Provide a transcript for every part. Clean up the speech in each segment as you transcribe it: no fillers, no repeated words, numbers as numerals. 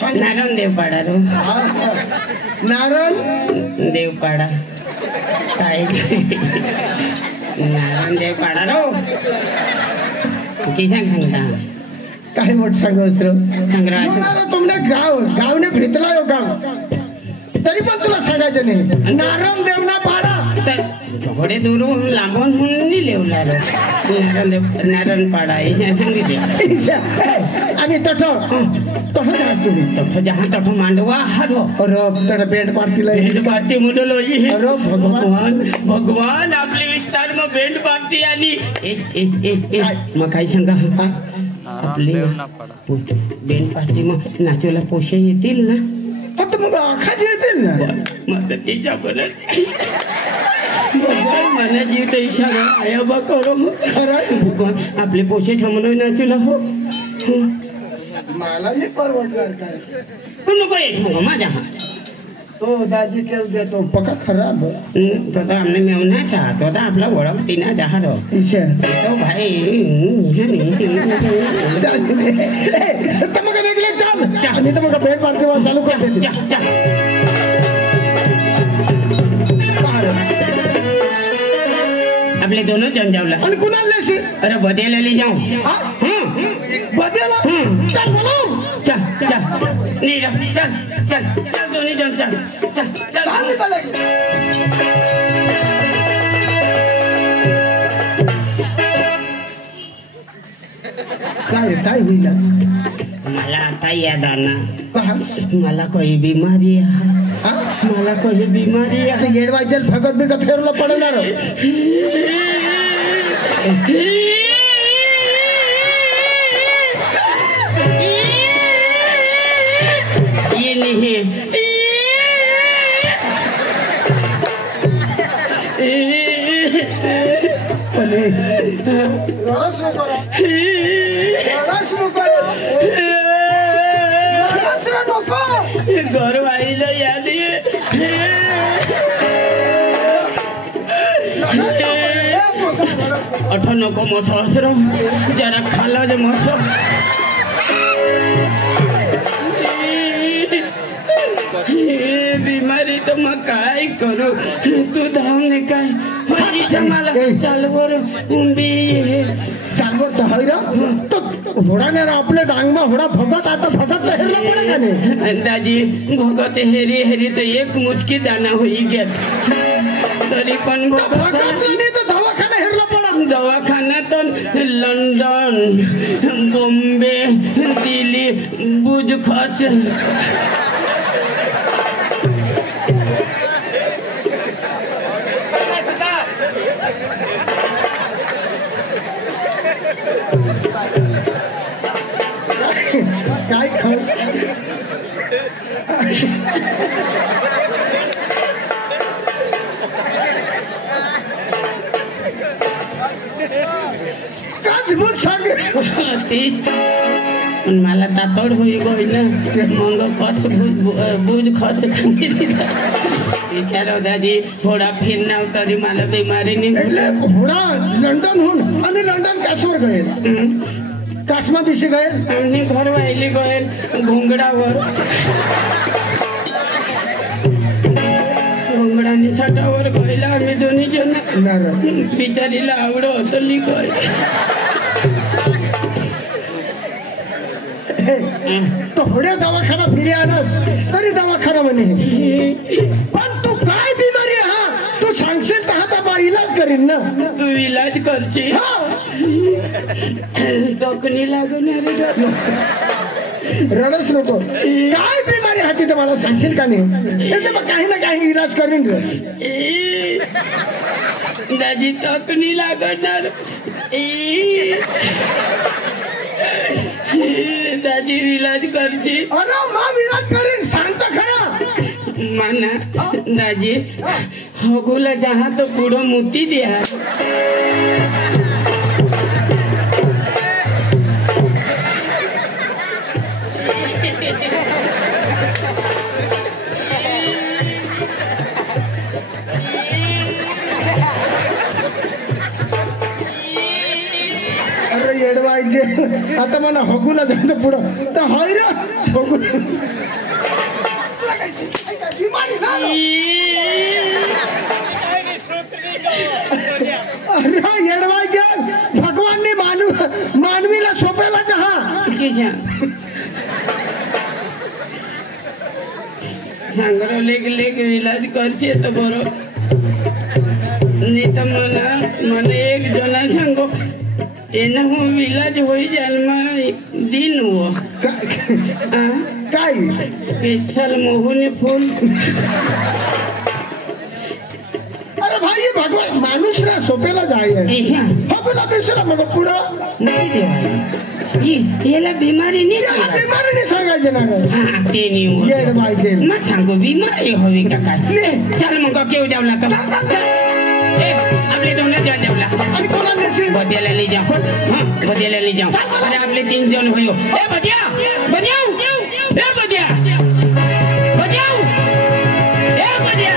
Narayan देवपाडा row Narayan देवपाडा काय Narayan देवपाडा row किती सांगता काय मोठ सांगस रो संग्रह तुमने गावने भेटला हो गाव तरी पण तुला सांगायचं नाही नारायण देवना पाडा थोडे दूरून लांबून म्हणून लिहिला नारायण पाडा हे सांगितले आणि तठ जहा तठ मांडवा हारो अरे बेंड पार्टीला पार्टी म्हणलो अरे भगवान भगवान आपले विस्तार मग बेंड पार्टी आणि मग काय सांगा आपली बेंड पार्टी मग नाचूला पोशे येतील ना आता मग आखाजी येतील ना मग तिच्या बरं मला जीव तर इशारा आया बा करो मग आपले पोशे थांबलो नाचूला हो मला नाही परवडणार काय पण नको एक मग माझ्या तो दाजी केव देतो पक्का खराब तो तर हमने मेवना था तो तर आपला ओळखती ना जहा रो तो भाई मग निघले चल आणि तर मग बेड पार्टी वर चालू करते आपले दोनों जन जाऊला आणि कुणाला लेशी अरे बदेला ले जाऊं बदेला चल बोलो चल चल नीरा चल चल चल दोनों जन चल चल चल काय होईल मला आता याद आना मला कोई बीमारी आहे मला कोई बीमारी आहे येडवायचल भगत बिगत फेरला पडणार ये नहीं घर वाईला याद अठ नको मसर जरा खाला जे मस बीमारी तो मग काय करू तू धावणे काय मला चालवर उंबी चालवर चहायला घोडाने आपले डांगमा घोडा फगत आता फगत हेरला पडे का नाही दाजी भगत हेरी हेरी तर एक मुचकी दाना होई गेल तरी पण दवाखाना हेरला पडा दवाखान्यात लंडन बॉम्बे दिल्ली बुज खस काय खाऊ मला तातड होई गई मग खस बुज खस विचार दादी घोडा फिरना तरी मला बीमारी नाही घोडा लंडन होऊन आणि लंडन काश्मीर गए काश्मा दिशी गए आणि घर वाहिली गए घोंगडावर घोंगडाने छटावर गयला आम्ही दोन्ही जण बिचारीला आवड होतली गय थोड्या दवाखाना फिरे आणस तरी दवाखाना म्हणे पण तू काय बिमारी हा तू सांगशील तर आता इलाज करीन ना तू इलाज करशील डोकणी लागणारी रडच नको काय बिमारी हाती तर मला सांगशील का नाही એટલે मग काही ना काही इलाज करीन दाजी डोकणी लागणार दादी इलाज करची अरे माम इलाज करीन सांगता खरा माना दादी हगोला जहा तो पुढं मोती द्या आता मला हगूला जायचं पुढं तर हाय रे ठोकून बिमारी ना अरे येडवा गेल भगवानने मानवीला सोपेला का हा सांगरो लेक इलाज करशे तर बरो नाही तर मला एक जना सांगो एना हूँ इलाज हो दिन वो काय पेशल मोहने फूल अरे भाई ये भगवान मानुष ना सोपेला जाए सोपेला पेशला मग पुढं नाही देवा याला बिमारी नाही सांगायचे ना ते नाही येड पाहिजे मग सांगू बिमारी हवी का काय चल मग केव जावला का आपले दोनच जण जेवला आणि कोणा नसेल बदियाला ले जाओ हां बदियाला ले जाओ अरे आपले 3 जण होयो ए बदिया बदियाओ ए बदिया बदियाओ ए बदिया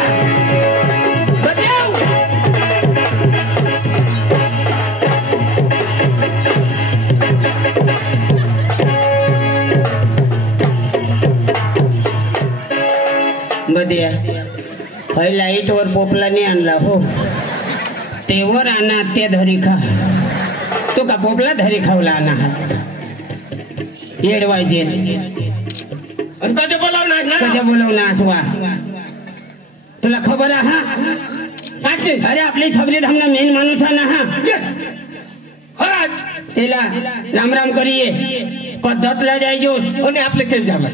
बदियाओ बदिया हाय लाईट वर पोपला नाही आणला हो तेवर आणा ते धरी खा तो का पोपला धरी खावला आणा हा येडवायचे आणि कधी बोलवणार असवा तुला खबर आहे हा अरे आपली सगळी धामना मेन माणूस आहे ना हा खरंच त्याला राम राम करिये पद्धतला जायजो आणि आपले खेळ जावला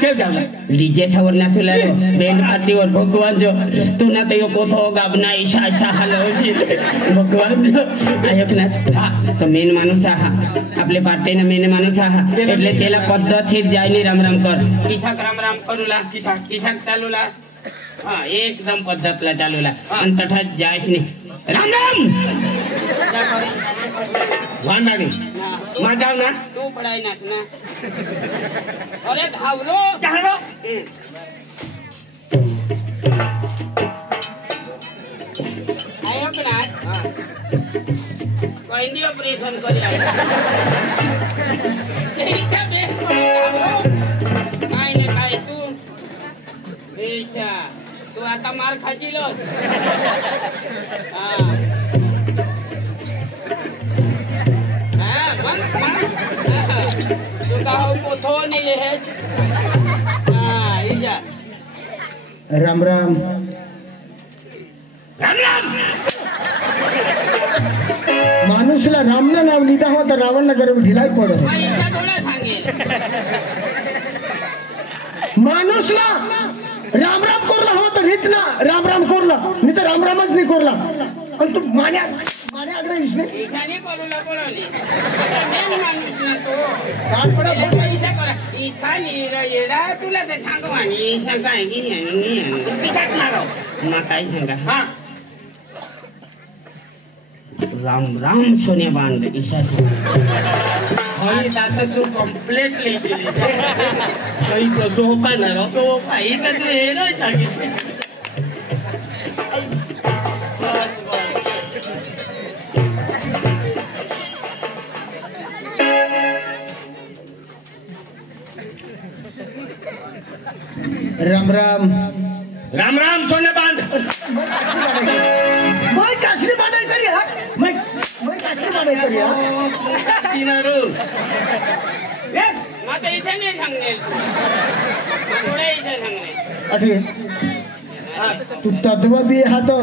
खेळ जावला डीजे ठावर ना तुला बेंड पार्टीवर भगवान जो तू ना तो कोथो गाबना ईशा ईशा हलवची भगवान जो ऐक ना हा तो मेन माणूस हा आपले पार्टीना मेन माणूस हा એટલે તેલા પદ્ધતિ જાયની રામ રામ કર ઈશાક રામ રામ કરુલા ઈશાક ચાલુલા હા એકદમ પદ્ધતલા ચાલુલા અને તઠા જાયશ ની રામ રામ वांडानी माझा ना तू पडाय नास ना अरे धावलो चालो आयो कना कोई ऑपरेशन करिया क्या बेस धावलो काय ना काय तू बेचा तू आता मार खाचीलो हां राम राम माणूसला रामना नाव लिहिता हो तर रावण नगर ढिलाई पडत माणूसला राम राम करला हो तर हित ना राम राम करला मी तर राम रामच नाही करला आणि तू मान्या आगळे इसने ईशाने करूला बोलवली मेन माणूस ना तो कान पडा ईशा करा ईशानी रे येडा तुला ते सांगू आणि ईशा काय की ईशाक मारो मग काय सांगा हा राम राम सोने बांध ईशा होई आता तू कंप्लीटली होई तो झोपा ना रो तो भाई तर तू हे नाही सांगितलं राम राम राम राम सोने बांध मैं कासरी बांधाई करी हा मैं कासरी बांधाई करी हा तिनारू ए माता इथे नाही सांगणे थोडे इथे सांगणे अरे तू तत्व बी हा तो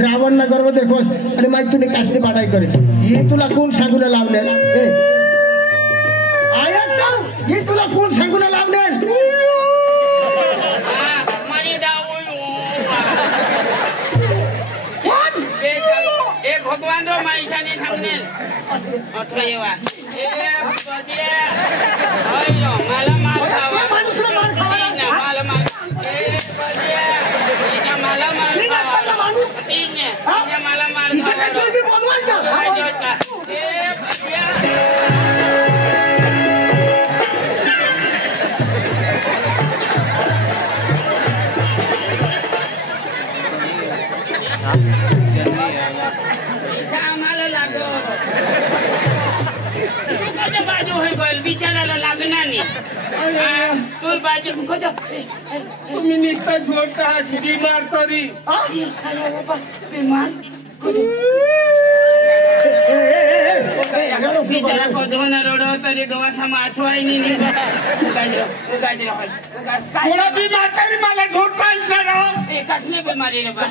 रावण नगर मध्ये देखोस आणि माझी तुने कासरी बांधाई करी ही तुला कोण सांगूला लावले ए आयत ना ही तुला कोण सांगूला लावले भगवान रो माईशाने सांगनेल अठो येवा ए बदिया होय रो मला मार खावा तीन मला मार ए बदिया इजा मला मार खावा तीन इजा मला मार खावा ए बदिया बिचाराला लागले तू बाजू तुम्ही नुसतं जोडता बिमार तरी बिमार बिचारा कधवना रोड तरी गव्हाचा मासवाई नाही थोडा बिमार तरी मला झोडता येईल कसली बिमारी रे बा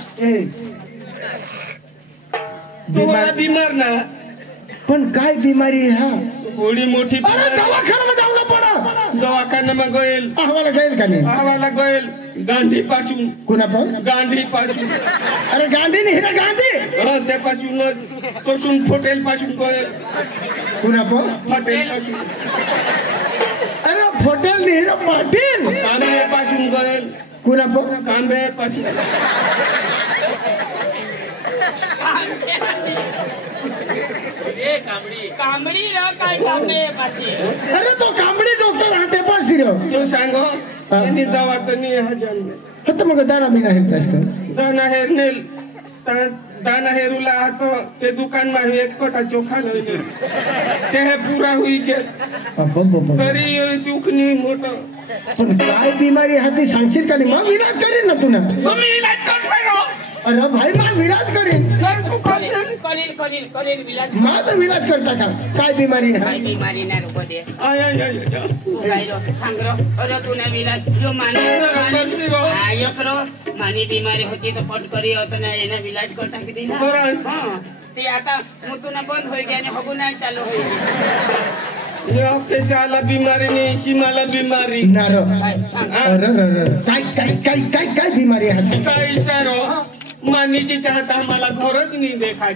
तुम्हाला बिमार ना पण काय बिमारी हा थोडी मोठी दवाखान्यात जाऊन पडा दवाखान्यात गोयल आम्हाला जाईल का नाही आम्हाला गोयल गांधी पासून कुणा पण गांधी पासून अरे गांधी नाही हिरा गांधी त्यापासून हॉटेल पासून गोयल कुणा पण हॉटेल पासून अरे हॉटेल नाही हिरा पाटील कांबे पासून गोयल कुणा पण कांबे पासून कांबडी रा काय कांबे पाची अरे तो कांबडी डॉक्टर राहते पास हिरो तू सांगो यांनी दवाखानी हा जन्म फक्त मग दाना मी नाही असतं दाना हेर नेल दाना हेरूला तो ते दुकान में एक कोटा चोखा ले ते है पूरा हुई के तरी दुखनी मोठं पण काय बिमारी हा ती सांगशील का नाही मग इलाज करीन ना तुला तुम्ही इलाज करतो अरे भाई मग इलाज करीन करील विलाज माझा इलाज करता का काय बिमारी आहे काय बिमारी ना रुको दे आय काय रो सांग रो अरे तू ना विलाज यो माने यो करो मानी बीमारी होती तो पट करी होता ना येना विलाज करता की दिन हां ते आता मुतुना बंद होई गया ने हगुना चालू होई यो के जाला बीमारी नहीं सीमाला बीमारी नारो अरे काय बिमारी आहे काय सारो मानी जी चाहता मला घरच नहीं देखा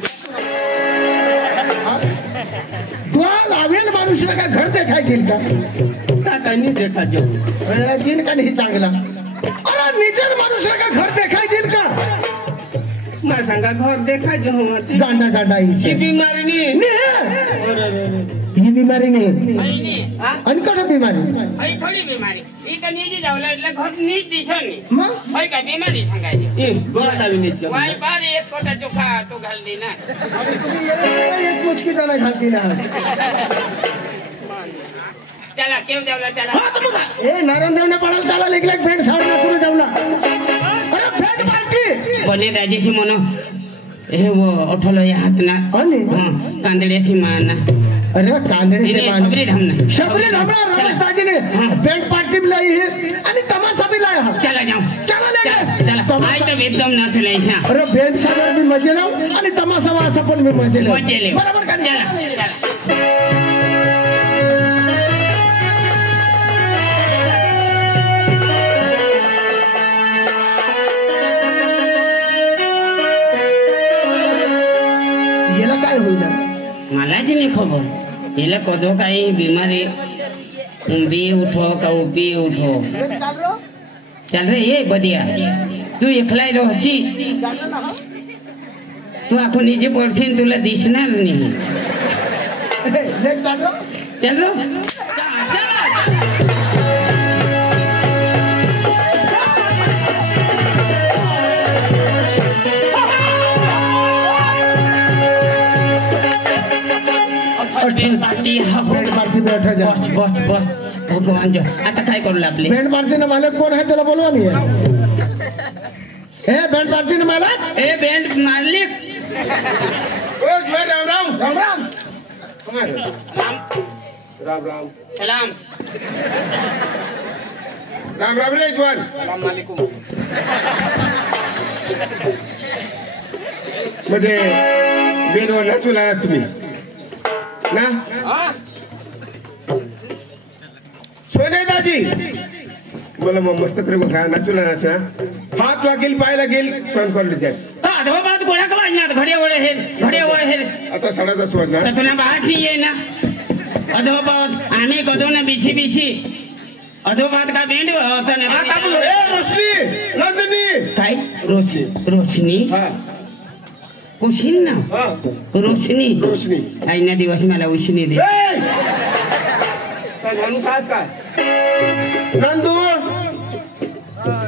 लावेल माणूसला का घर देखायतील का नहीं देखा जो दिन का नाही चांगला अरे निजर माणूसला का घर देखायतील का मैं सांगा घर देखा जो गांडा ही बीमारी ही बिमारी नाही नहीं आणि कशा बिमारी आई थोडी बीमारी ई का नीजी जावला એટલે घर नीज दिसनी मग होय का बीमारी सांगायची ये गोळा विनीत वाई बार एक कोटा चोखा तो घाल दी ना एक मुचकी दाना घालती ना चला केव जावला चला ए नारायण देवने पडाल चाला लेकलेक भेट साडना तुला जावला अरे भेट पार्टी बने राजेशी मनो हे वो उठलो या हाथ ना आणि कांदड़े सी माना अरे कांदड़ी से मान शबरी हमला राजस्थानी ने बैंड पार्टी भी लाई है आणि तमाशा भी लाया है चला जाओ चला ले चला आई तो एकदम ना चलायचा अरे बैंड सागर भी मजे लाव आणि तमाशा वासा पण मी मजे लाव बरोबर का चला याला काय होईल मला जी नहीं खबर येला कदो काही बीमारी बी उठो का बी उठो चल रे ये बदिया तू एकलाई रहची तू आखो निजे पडशील तुला दिसणार नाही चल रो पार्टी बैंड पार्टी बैठा जा बस भगवान जो आता काय करू लागले बैंड पार्टी ने मालक कोण है त्याला बोलवा नाही ए बैंड पार्टी ने मालक ए बैंड मालिक ओ राम राम राम राम सलाम राम रे जवान सलाम वालेकुम म्हणजे बेडवर नाचूला तुम्ही ना सोने दाजी बोला मग मस्त करे मग नाचूला नाचा हात लागेल पाय लागेल सण करले जाय अधोबाद गोळा का वाजणार घडे ओळे हे आता साडाचा स्वाद ना तर तुला बाहेर नाही आहे ना अधोबाद आम्ही कदो ना बिछी अधोबाद का बेंड होता ना आता बोल ए रोशनी नंदिनी काय रोशनी हा उशीन ना हा रोशनी आईना दिवस मला उशीनी दे काय म्हणून काय नंदू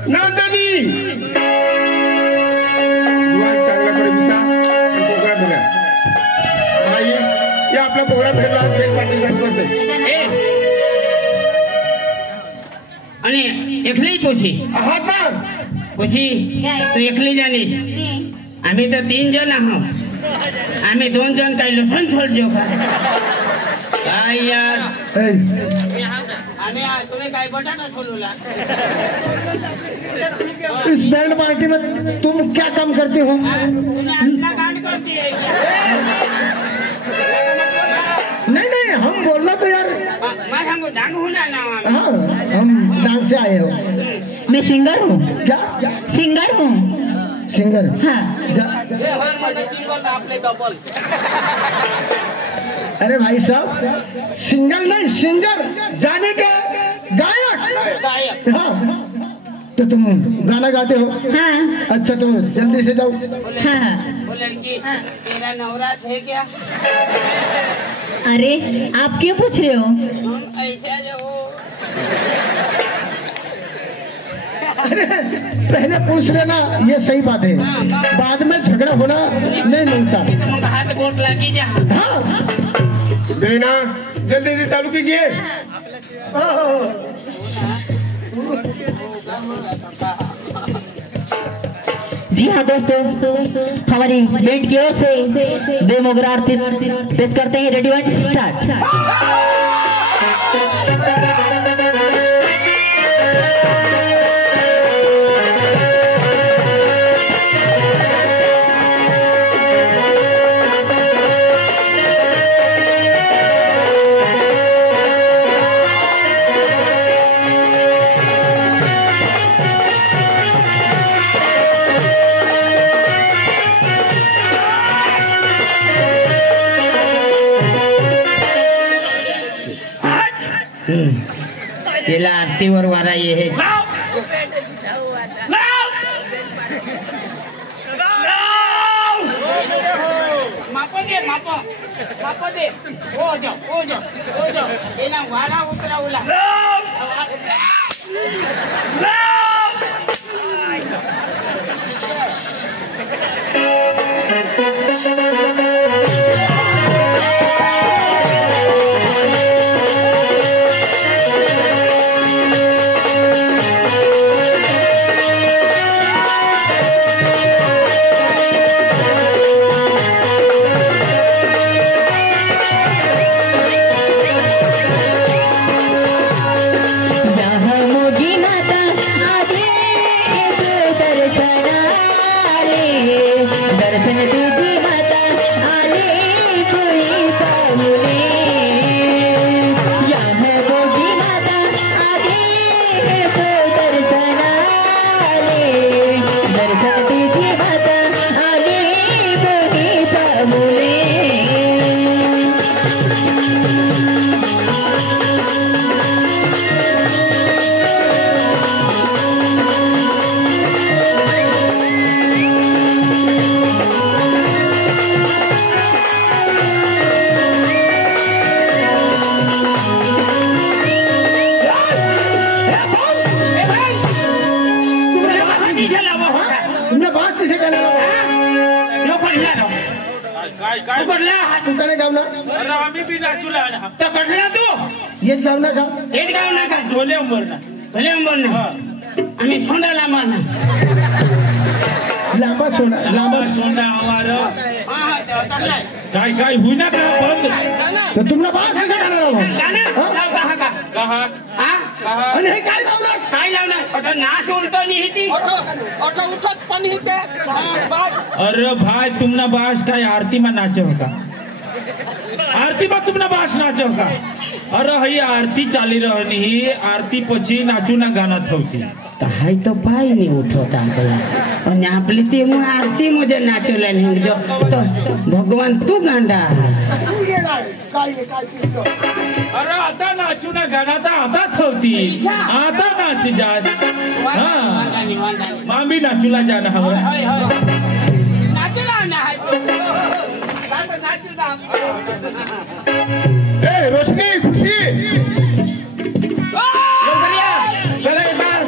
नंदिनी चांगला करे विसा प्रोग्राम बघा भाई ये आपला प्रोग्राम भेटला बेल पार्टी करते અને એકલી પૂછી હા તા પૂછી तू एकली जाणीस आम्ही तर 3 जण आहोत आम्ही 2 जण काही लसण सोडજો काय यार ए, आम्ही तुम्ही काय बटाटा सोलूला इस बैंड पार्टी में तुम क्या काम करते हो तुम्ही आसना गांड करती है नहीं नहीं हम बोलना तो यार मैं हमको जान होना ना हाँ हम डांस से आए हो मैं सिंगर हूँ क्या सिंगर हूँ सिंगर हाँ अरे भाई साहब सिंगर नहीं सिंगर गाने के गायक हाँ तो तुम गाना गाते हो हाँ अच्छा तो जल्दी से जाओ हाँ वो लड़की तेरा नवरास है क्या अरे आप क्यों पूछ रहे हो ऐसा जो हो पहले पूछ लेना ये सही बात है बाद में झगड़ा होना नहीं मिलता तुम हाथ बोट लगी जा हाँ देना जल्दी से चालू कीजिए जी हाँ दोस्तों हमारी बैंड की ओर से देवमोगरा आरती पेश करते हैं रेडी वन स्टार्ट तिला आरतीवर वारा ये है मापो दे ओ जाओ एना वारा उतरावला तुमच्याने गाव ना आम्ही बी नाचूला तर कडला तू हेच गाव ना गाव एक गाव नका ढोले उंबरना भले अंबर ना आम्ही सोंडाला मारणार लांबा सोडा लांबा सोंडा आवार काय काय होईना का बंद तर तुम्हाला बास कसं गाणं कहा कहा आणि हे काय लावणार काय लावणार आता नाच उलटो नाही ती अरे भाई तुमना बास काय आरती में नाचे होगा आरती में तुमना बास नाचे होगा अरे हई आरती चाली रहनी ही आरती पछी नाचू ना गाना थवती हाय तो पाय नाही उठवता आपल्याला पण आपली ती मग आरती मध्ये नाचवल्या नाही जो तो भगवान तू गांडा अरे आता नाचू ना गाना तर आता थवती आता नाची जा हाँ मां भी नाचूला जाना हवा ए रोशनी खुशी चला एक बार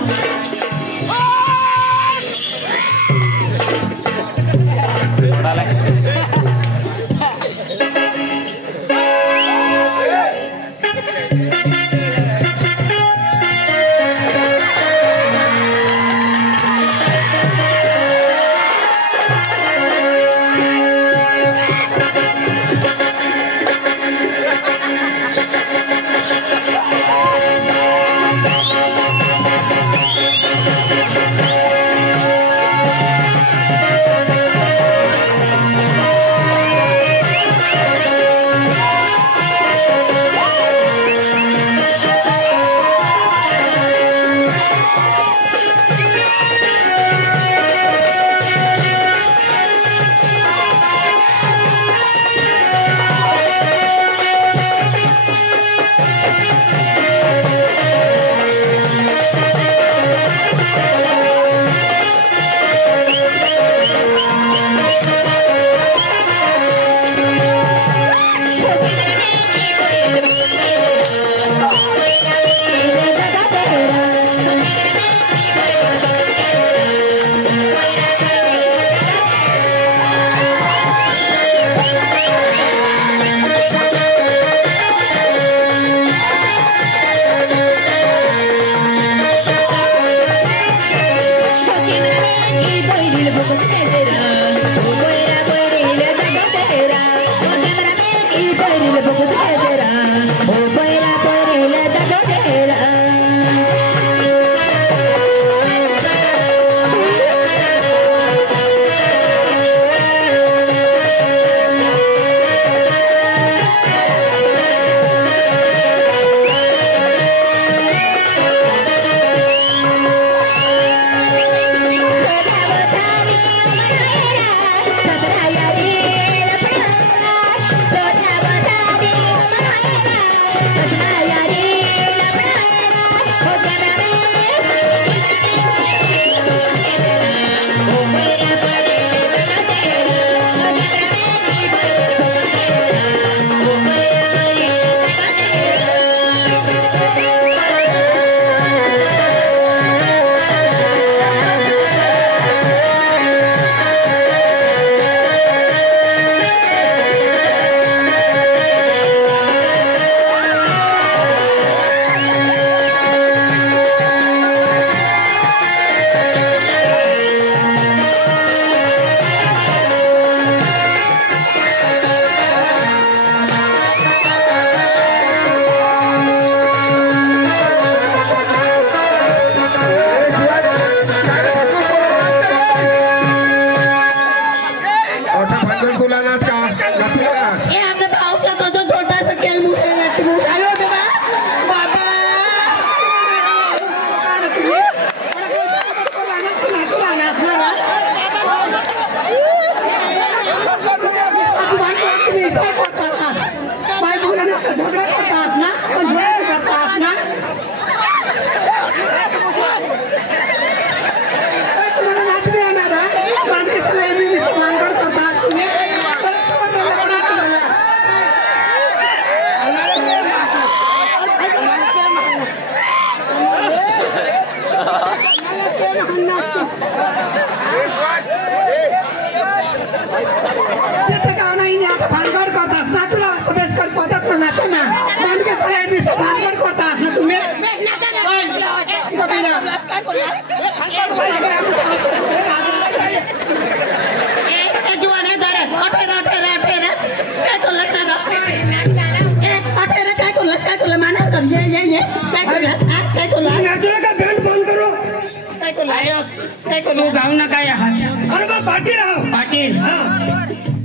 तू गाव ना काय आहात? अरे बा पाटील आहो. पाटील हा.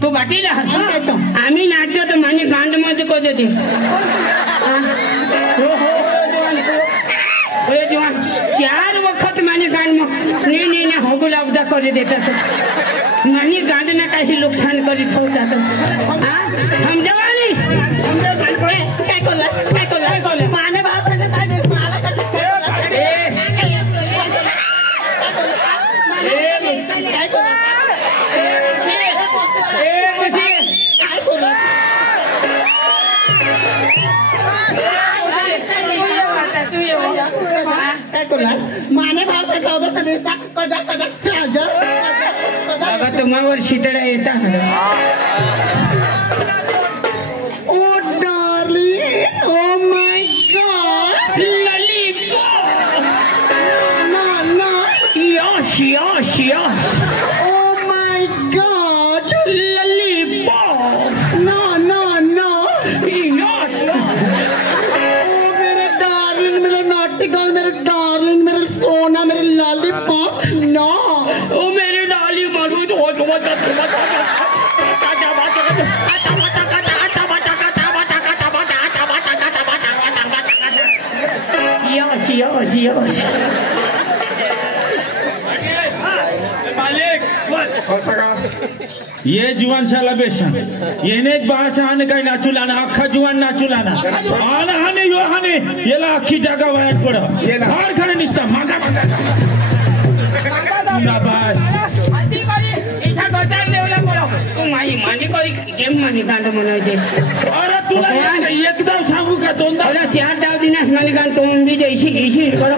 तू पाटील आहात? आम्ही नाचतो तर माझी गांड मध्ये कधी होते चार वखत माझी गांड नाही होगू लावता करी देतात माझी गांड ना काही नुकसान करीत होतात समजवानी काय करला माने माने बाबा तुम्हावर शितळ्या येतात Oh darling, oh my God, no, Yes. oh my God, Lollipop. no, Yes. oh मेरे darling, मेरे naughty girl, मेरे darling, मेरे सोना, मेरे lollipop, no. ओ मेरे डाली मरूद हो ये जुवान शाला बेसन येनेच भाषा हाने काही नाचू लाना अख्खा जुवान नाचू लाना आला हाने यो हाने येला अख्खी जागा वायात पड फार खरे निसता मागा ना बाय मानी करी गेम मानी गांड म्हणायचे अरे तुला एकदम सांगू का दोनदा अरे 4 डाव दिनास मानी गांड तो भी जैसी करो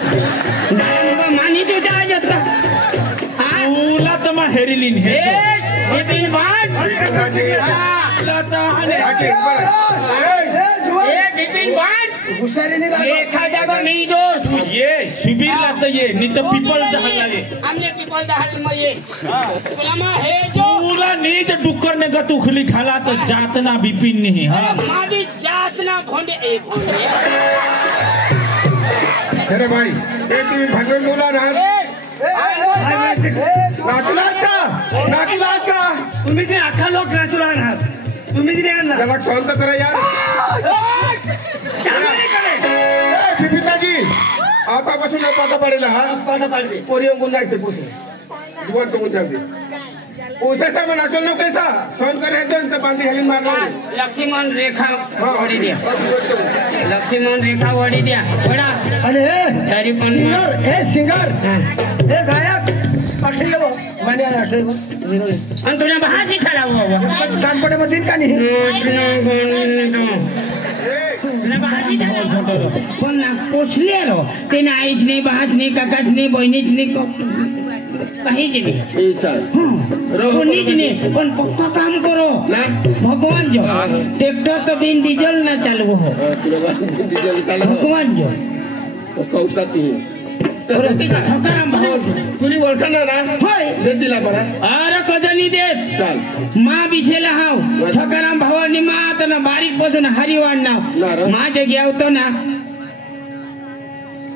मानी तू जा जाता तुला तर मा हेरिलीन हे बिपिन भाट बिपिन भाट एखाद्या गो मी जोश ये शिबिरला तर ये नित पीपल हल्ला ये आमने पीपल दहल में ये तुला मा हे जो तुला नीट डुक्कर ने गतुखली खाला तर जातना बिपिन नाही हा मारी जातना भोंडे ए भोंडे अरे भाई एक तुम्ही भांडण बोला ना नाचलात का तुम्ही जे अख्खा लोक नाचला आहात तुम्ही जे आणला त्याला शांत करा यार पिताजी आतापासून पाटा पाडेला हा पाटा पाडले पोरी गुंडायचे पुसे जीवन तो गुंजाते उसे में नाचो नो कैसा सोन कर एकदम तो बांधी हलिन मारना लक्ष्मण रेखा वडी दिया लक्ष्मण रेखा वडी दिया बड़ा अरे तरी पण ए सिंगर ए गायक पाटील वो माने आया आणि तुझ्या भाजी खाला हुआ कानपडे मध्ये का नाही पण ना पोचले रो ते आईच नाही भाज नाही काकाच नाही बहिणीच नाही काहीच नाही कोणीच नाही पण पक्का काम करो भगवान जो ट्रैक्टर तो बिन डीजल ना चालू हो भगवान जो तुझी ओळखणार ना होय दिला बरा अरे कधी देत मा बिछेला हाव सकाराम भावानी मा आता ना बारीक पासून हरिवाण नाव माझे घेवतो ना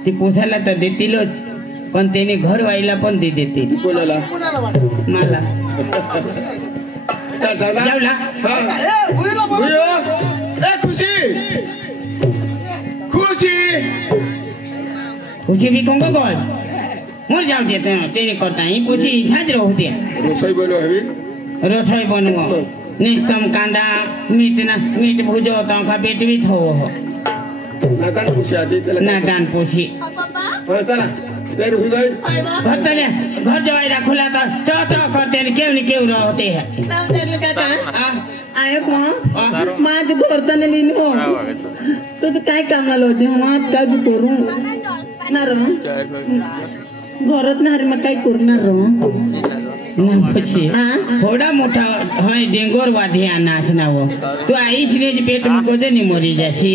ती पोसायला तर देतीलच पण त्याने घर व्हायला पण दे देतील कोणाला मला जेवला खुशी भी तुमको कॉल मोर जाओ देते हैं तेरे करता ही पूछी झाजरो होती है रसोई बनवो निस्तम कांदा मीट भुजो तो का पेट भी थो हो नादान पूछी भक्तले घर जवाई खुला तो चौ करते क्यों नहीं क्यों रहते हैं आहे पण माझ घरताना लिहिली हो तुझं काय कामाला होते मग काय करू ना र घरात ना मग काय करणार थोड़ा मोटा हाँ डेंगोर वादी नाच ना वो तो आईस ने पेट में को नहीं मरी जासी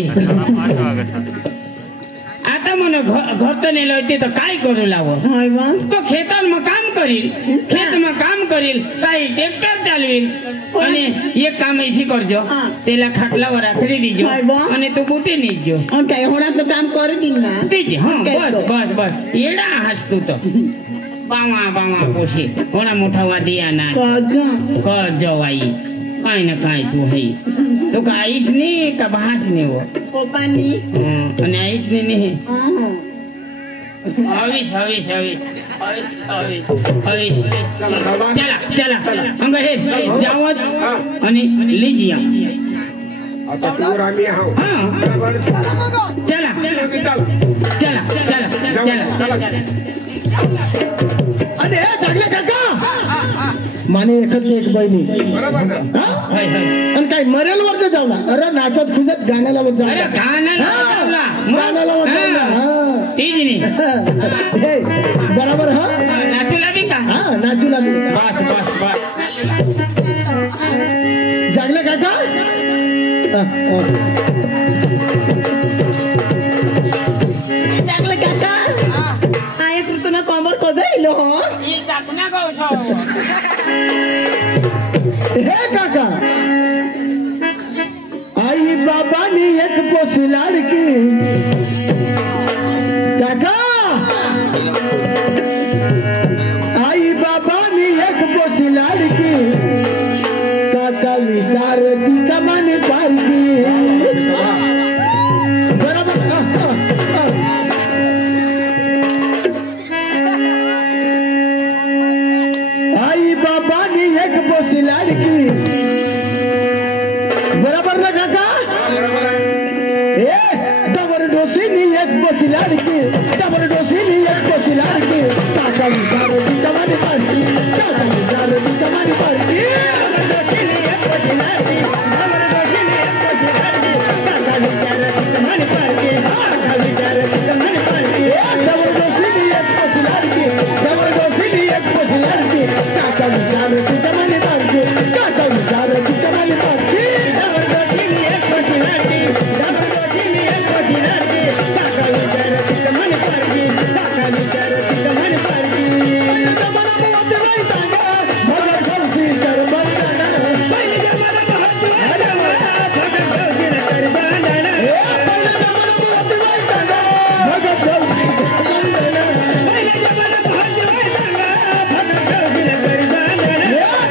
आता आता मन घर तर नेलं होते तर काय करू लावं होय बा तो ખેતરમાં કામ કરીલ ખેતમાં કામ કરીલ કાઈ ટ્રેક્ટર ચાલવીલ અને એક કામ એસી કરજો પેલા ખાટલાवर રાખડી દીજો અને તું બૂટી નીજો काय होणार तर काम करू दिन ना દીજે હા બસ બસ બસ એડા હાસતું તો બાવા બાવા પોશે ઘણા મોટા વાદિયા ના કરજો વાઈ કાઈ ના કાઈ તું હઈ તો કાઈસ ને का બહાસ ને वो पप्पानी અને આઈસ ને નહીં हवीस हवीस हवीस हवीस हवीस चला चला अंग हे जावत आणि लीजिया आता तू आम्ही आहो हां चला चला चला चला अरे चांगले काका माने एकच एक बहिणी बरोबर ना हाय हाय आणि काय मरेल वर जावला अरे नाचत खुजत गाण्याला वर अरे जावला गाण्याला गाण्याला वर जावला तीच नाही हे बरोबर हा नाचूला बी का हा नाचूला बी बस बस बस जागले काका चांगलं काका आय तुला कमर कोजळलो हो ही चाचण्या गावसो हे काका आई बाबानी एक पोसी लाडकी काका आई बाबानी एक पोसी लाडकी काका विचार ती कमाने पारकी बरोबर आई बाबानी एक पोसी लाडकी बरोबर ना काका ए डबर डोसीनी एक पोसी लाडकी डबर डोसीनी एक पोसी लाडकी काका विचार ती कमाने पारकी काका विचार ती कमाने पारकी डोसीनी एक पोसी लाडकी डबर डोसीनी एक पोसी लाडकी काका विचार ती कमाने पारकी काका विचार ती कमाने पारकी डबर डोसीनी एक पोसी लाडकी डबर डोसीनी एक पोसी लाडकी काका विचार ती कमाने पारकी काका विचार ती कमाने पारकी डबर डोसीनी एक पोसी लाडकी डबर डोसीनी एक पोसी लाडकी काका विचार ती कमाने पारकी काका विचार ती कमाने पारकी जमाना बहुत वाईट आहे मगर खर्ची कर बंदाना पहिली जमाना बहुत वाईट आहे मगर खर्ची कर बंदाना पहिला जमाना बहुत वाईट आहे मगर खर्ची कर बंदाना पहिला जमाना बहुत वाईट आहे मगर खर्ची कर बंदाना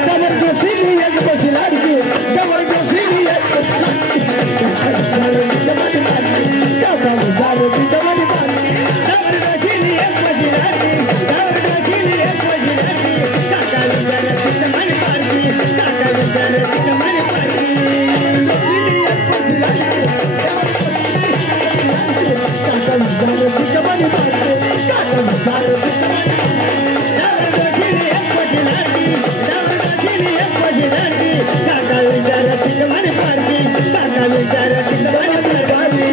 डबर डोसीनी एक पोसी लाडकी डबर डोसीनी एक पोसी लाडकी जमाने पारकी काका विचार ती कमाने पारकी डबर डोसीनी एक पोसी लाडकी डबर डोसीनी एक पोसी लाडकी काका विचार ती कमाने पारकी काका विचार ती कमाने पारकी काका विचार ती कमाने पारकी काका विचार ती कमाने डबर डोसीनी एक पोसी लाडकी डबर डोसीनी एक पोसी लाडकी काका विचार ती कमाने पारकी काका विचार ती कमाने पारकी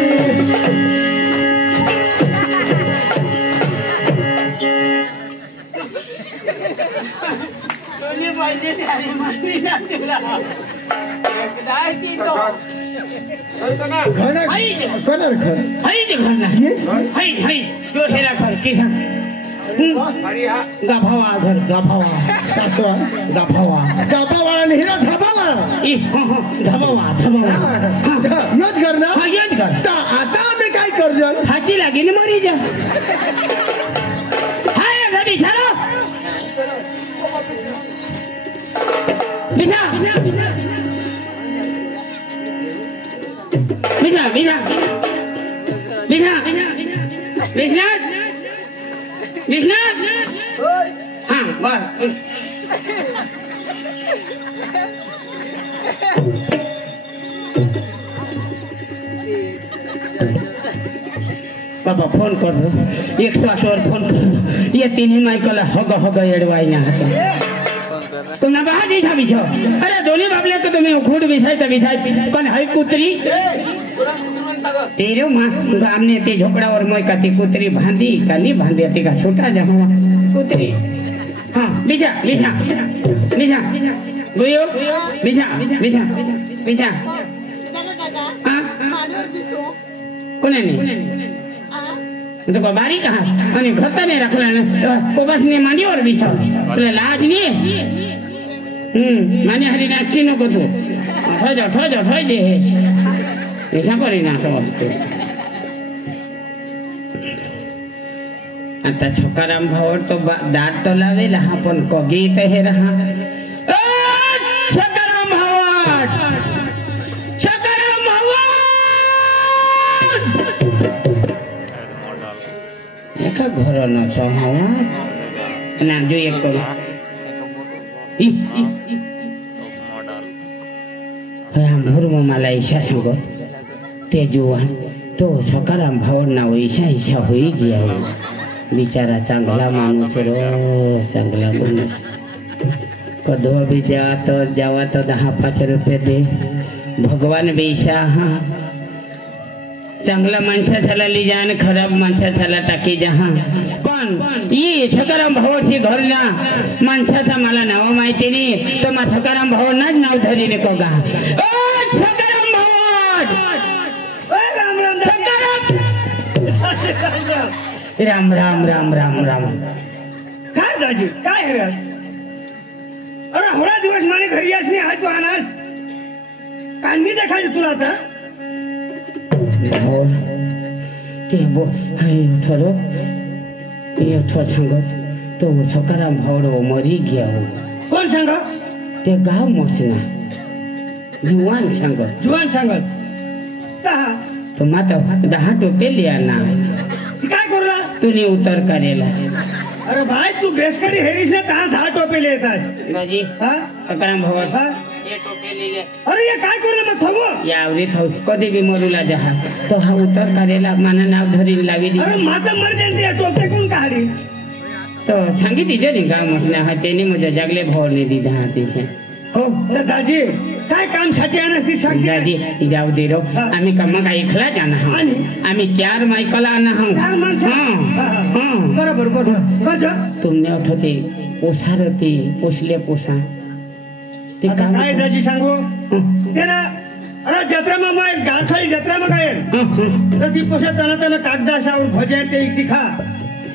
हाय जे घरला हाय हाय तो हेला घर की गाभावा घर गाभावा सासवा गाभावा गाभावा आणि हिरा धाबावा ई धाबावा धाबावा योच घर ना हा येत घर ता आता आम्ही काय करजल हाची लागी ने मरी जा हाय घडी झालो बिना बिना बिना बिना बिना बिजनेस बिजनेस हाँ बस पापा फोन कर 108 वर फोन कर ये तीनही मायकला हग हग एडवाई ना तुमना बाहर नहीं था बिछो अरे दोन्ही बाबले तो तुम्हें उखूड बिछाई तो बिछाई पण हाय कुत्री तेरे मां हमने ते झोपडावर मोय का ती कुत्री बांधी का नहीं बांधी ती का छोटा जमा कुत्री हां बिछा बिछा बिछा गोयो बिछा बिछा बिछा काका हां माडवर दिसो कोणी नाही तो को बारी कहा અને ઘરતા ને રાખલા કોબસ ને માંડી ઓર બીસા એટલે લાજ ની માને હરી નાખી નો કતું થોજો દે એસા કરી નાખો વસ્તુ आता छोकाराम भाव तो दात तो लावेला हा पण कोगी तो हे रहा छोकाराम भावट एका घर न छ हवा ना जो एक करू हम भुरम मला ईशा सांग ते जुवान तो छोकाराम भावट ना ईशा होई गया बिचारा चांगला माणूस रो चांगला माणूस कधो भी जावा तो 10-5 रुपये दे भगवान बेशा हाँ चांगला माणसा झाला लिजान खराब माणसा झाला टाकी जहा पण ये छोकाराम भावची घर ना माणसाचा मला नाव माहिती नाही तर मा छोकाराम भाव नाच नाव धरीने कोगा ओ छोकाराम भावट ओ राम राम राम राम राम काय दाजी काय हे अरे होळा दिवस माने घरी असणे आज तू आनास कांदी देखायचं तुला आता हो ते बो हाय थोडं ये थोडं सांगत तो छोकाराम भावडो मरी गया हो कोण सांग ते गाव मसना जुवान सांगत तो माता 10 टोपे लिया ना काय करला तूने उतर करेला अरे भाई तू बेसकडी हेरीस ना 10 टोपे लेतात दाजी हां छोकाराम भाव हां ये टोपे ले अरे ये काय करला मग थांबो यावरी थाव कधी बी मरूला जहा तो हा उतर करेला माना नाव धरीन लावी दी अरे माझं मर जंती टोपे कोण काढी तो सांगितली जरी गाव मसना हा तेने मजा जागले भावने दी दहा तिथे हो दादाजी काय काम साठी आणस ती सांग दादी जाऊ दे रो आम्ही कम काही खला जाना हा आम्ही 4 मायकला आना हा 4 माणसं हां बरोबर कज तुमने उठते पोसारते पोसले पोसा ते काम काय दाजी सांगू तेरा अरे जत्रा में मैं गाखळी जत्रा में गए तर ती पोसा तना कागदासावर भजे ते इची खा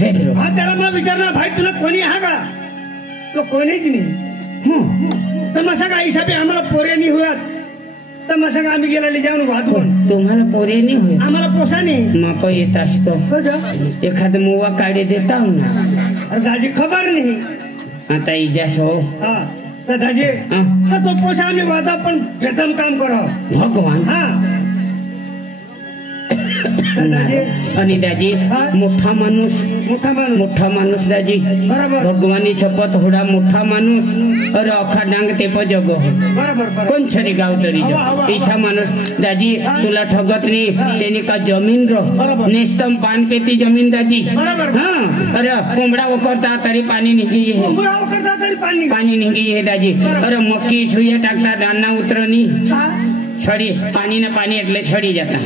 हे रो हा त्याला मग विचारना भाई तुला कोणी हा का तो कोणीच नाही तमाशा का हिसाबे आम्हाला पोरे नाही होत तमाशा का आम्ही गेला जाऊन वादवून तुम्हाला पोरे नाही होत आम्हाला पोसा नाही माप येत असतो एखाद मुवा काढे देता ना अरे दाजी खबर नाही आता इजास हो हा तर दाजी तर तो पोसा आम्ही वादा पण बेदम काम करावं भगवान हा आणि दाजी मोठा माणूस दाजी भगवानी शपथ होडा मोठा माणूस अरे अखा डांग ते जग कोण छरी गाव तरी ईशा माणूस दाजी तुला ठगत नाही त्याने का जमीन रो नेस्तम पान पेती जमीन दाजी हाँ अरे कोंबडा वकरता तरी पाणी निघी है दाजी अरे मक्की छुया टाकता दाना उतरनी छड़ी पानी ना पानी એટલે છડી જતા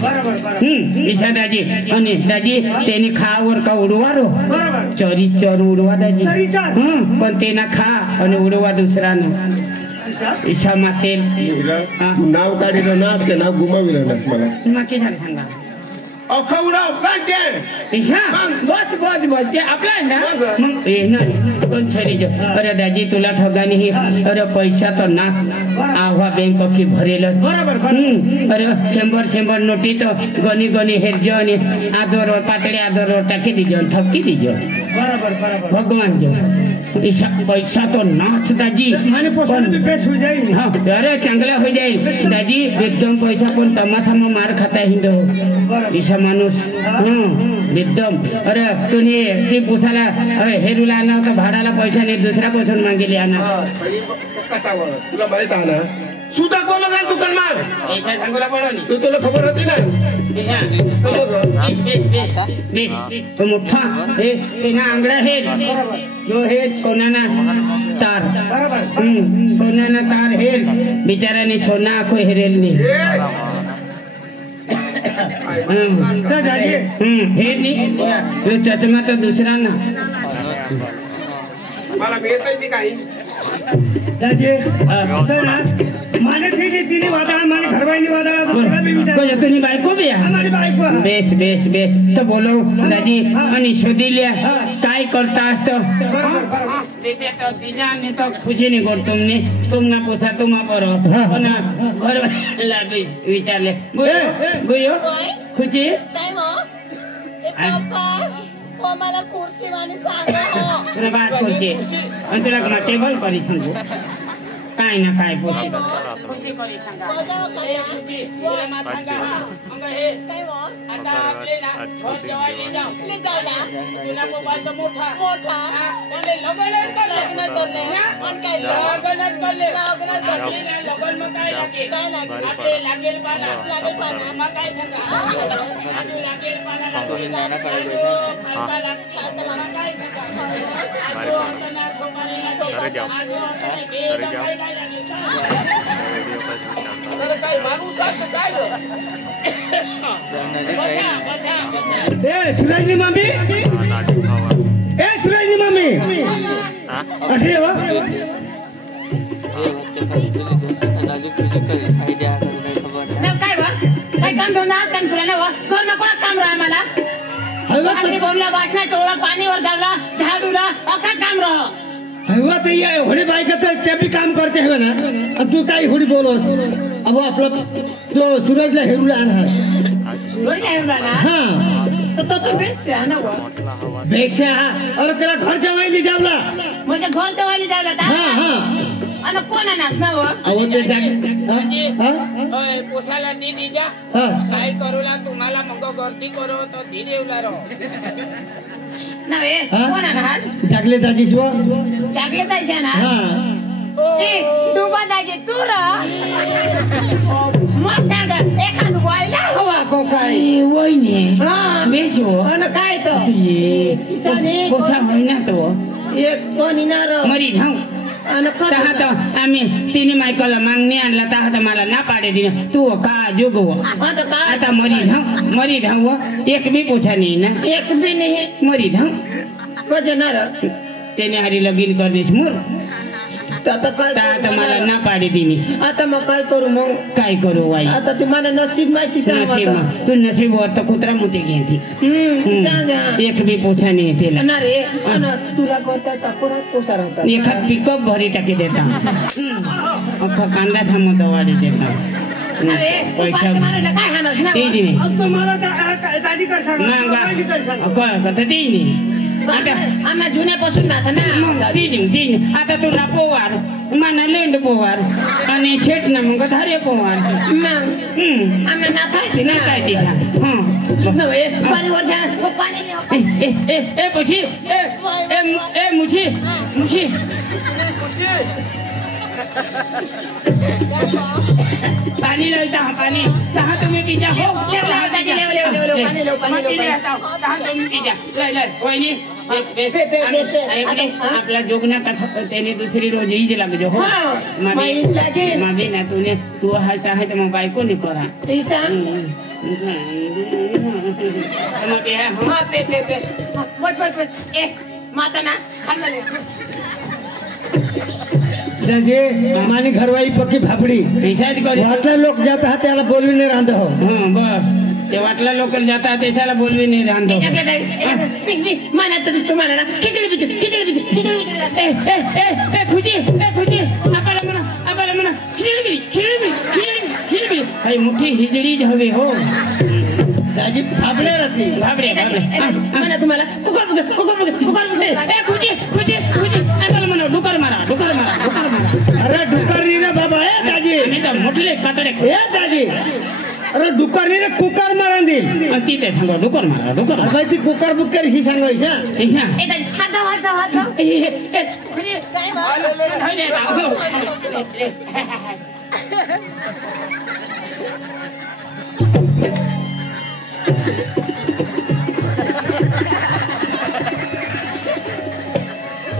ઈશા દાજી અને દાજી તેની ખાવર કા ઉડવારો ચરી ચર ઉડવા દાજી પણ તેના ખા અને ઉડવા દુસરાનો ઈશા માટે नाव काढीलं नाच के नाव गुमाविलं नाच मला माके सांगा अखवडाव काय ते ईशा बस ते आपला आहे ना मग ए नाही कोण छडी जो अरे दाजी तुला ठगानी ही अरे पैसा तो ना आवा बैंक की भरेल अरे 100 नोटी तो गनी हेरजो आणि आदर पातळे आदर टाकी दीजो ठपकी दीजो भगवान जो ईशा पैसा तो नाच दाजी माने पोसा भी बेस हो जाई हां अरे चांगला हो जाई दाजी एकदम पैसा पण तमाशा में मार खाता हिंदो ईशा माणूस एकदम अरे तुनी ती पुसाला हेरूला ना तर भाडाला पैसा नाही दुसरा पासून मागेली आना तुला माहित आहे ना सुद्धा कोण जाईल दुकान मार ईशा सांगूला पडोनी तू तुला खबर होती ना मोठा हे ना आंगडा हे जो हे सोनाना तार सोनाना तार हे बिचाराने सोना आखो हेरेल नाही हे नाही चष्मा तर दुसरा ना मला मिळत नाही काही दाजी माने थी तिने वादळा माने घरवाईनी वादळा तो त्याला बी विचार कोण तुझी बायको बी आहे? हमारी बायको आहे. बेस बेस बेस तर बोलव दादी आणि शोधिल्या काय करता असतो खुशी नाही करतो तुमना पोसा तुम्हा बरो पण घरवाला विचारले बुयो खुशी काय हो मला खुर्ची वाणी सांगा हो तुला बात करते आणि तुला का टेबल करी सांगू काय ना काय पोसी खुशी करी सांगा तुला मा सांगा अंग हे काय हो आता आपले ना घर जवायला जाऊ ले जाऊ ना तुला मोबाईल तो मोठा त्याने लग्न करले पण काय लग्न करले करले लग्न मग काय लागेल काय लागेल आपले लागेल पाना मग काय सांगा आजू लागेल पाना लागेल काय लागेल मग काय सांगा आजू अंतना सोपारी लागेल आजू अंतना काय लागेल अरे काय माणूस आहे काय ए सुराजनी मामी ए सुराजनी मामी अरे वा काय वा काय काम धंदा काम तुला ना वा घर ना कोणा काम राहा मला आधी बोलला वासना टोळा पाणीवर गावला झाडूला अका काम राहा हवा ते ये होडी बायका तर ते भी काम करते है ना अब तू काय होडी बोलो अब आपला तो सूरजला हेरूला आणा रोज येऊला ना हां तो बेस आहे ना वा बेशा और तेरा घर जवाई जावला म्हणजे घर जवायला जावला ता हां हां आणि कोणा ना ना वा अहो ते जाग ओय पोसाला दी दीजा हां काय करूला तुम्हाला मग गर्दी करो तो धीरे उला रो नवे कोणा ना जागले दाजी शिवा जागले तायशा ना हां ए डुबा दाजे तू र मग सांग एखाद वायला हवा को काय वहिनी हां बेचो आणि काय तो ये पोसा महिना तो एक कोणी ना र मरी धाव आणि तहा तो आम्ही तिने मायकला मागणी आणला तहा तर मला ना पाडे दिने तू का जोगव आता काय आता मरी धाव एक बी पोछा नाही ना एक भी नाही मरी धाव वजनार त्याने हरी लगीन कर देस मोर आता काय आता मला ना पाडे दिनी आता मग काय करू मग काय करू वाई आता तुम्हाला नसीब माहिती सांग नसीब आता. तू नसीब वर तर कुत्रा मोठी घ्यायची सांगा एक बी पोछा नाही त्याला ना रे आणि तुला करता तर कोणा पोसार होता एखाद पिकअप भरी टाकी देता अख्खा कांदा थांबवता वाढी देता अरे पैसा काय हाणस ना ते दिने अब तो मला दाजी कर सांगा कळ ते दिने आता आम्हा जुन्यापासून ना था ना तीन आता तू ना पोवार माना लेंड पोवार आणि शेट ना मग धारे पोवार आम्हाला ना खायची ना काय तिला नव्हे पाणीवर घ्या पाणी ए पुशी ए मुशी पाणी लावता पाणी सहा तुम्ही पिजा हो आपला जोगना कथा त्याने दुसरी रोज ईज लागजो हो मागे ना तुने तू हाय तर मग बायको नाही करा माता ना खाल्लं दाजी मानी घरवाई पक्की भापडी वाटला लोक जात हा त्याला बोलवी नाही रांध हो बस ते वाटला लोक जाता त्याच्याला बोलवी नाही रांधो म्हणा तुम्हाला ना खिचडी आपल्याला म्हणा खिचडी काही मोठी हिजडीच हवी हो दाजी भाबडे राहते भाबडे म्हणा तुम्हाला म्हणा डुकर मारा अरे डुकर नाही रे बाबा ए दाजी मोठले कातडे ए दाजी अरे डुकर नाही रे कुकर मारा देईल तिथे सांगा डुकर मारा अरे ती कुकर बुकर ही सांगायचा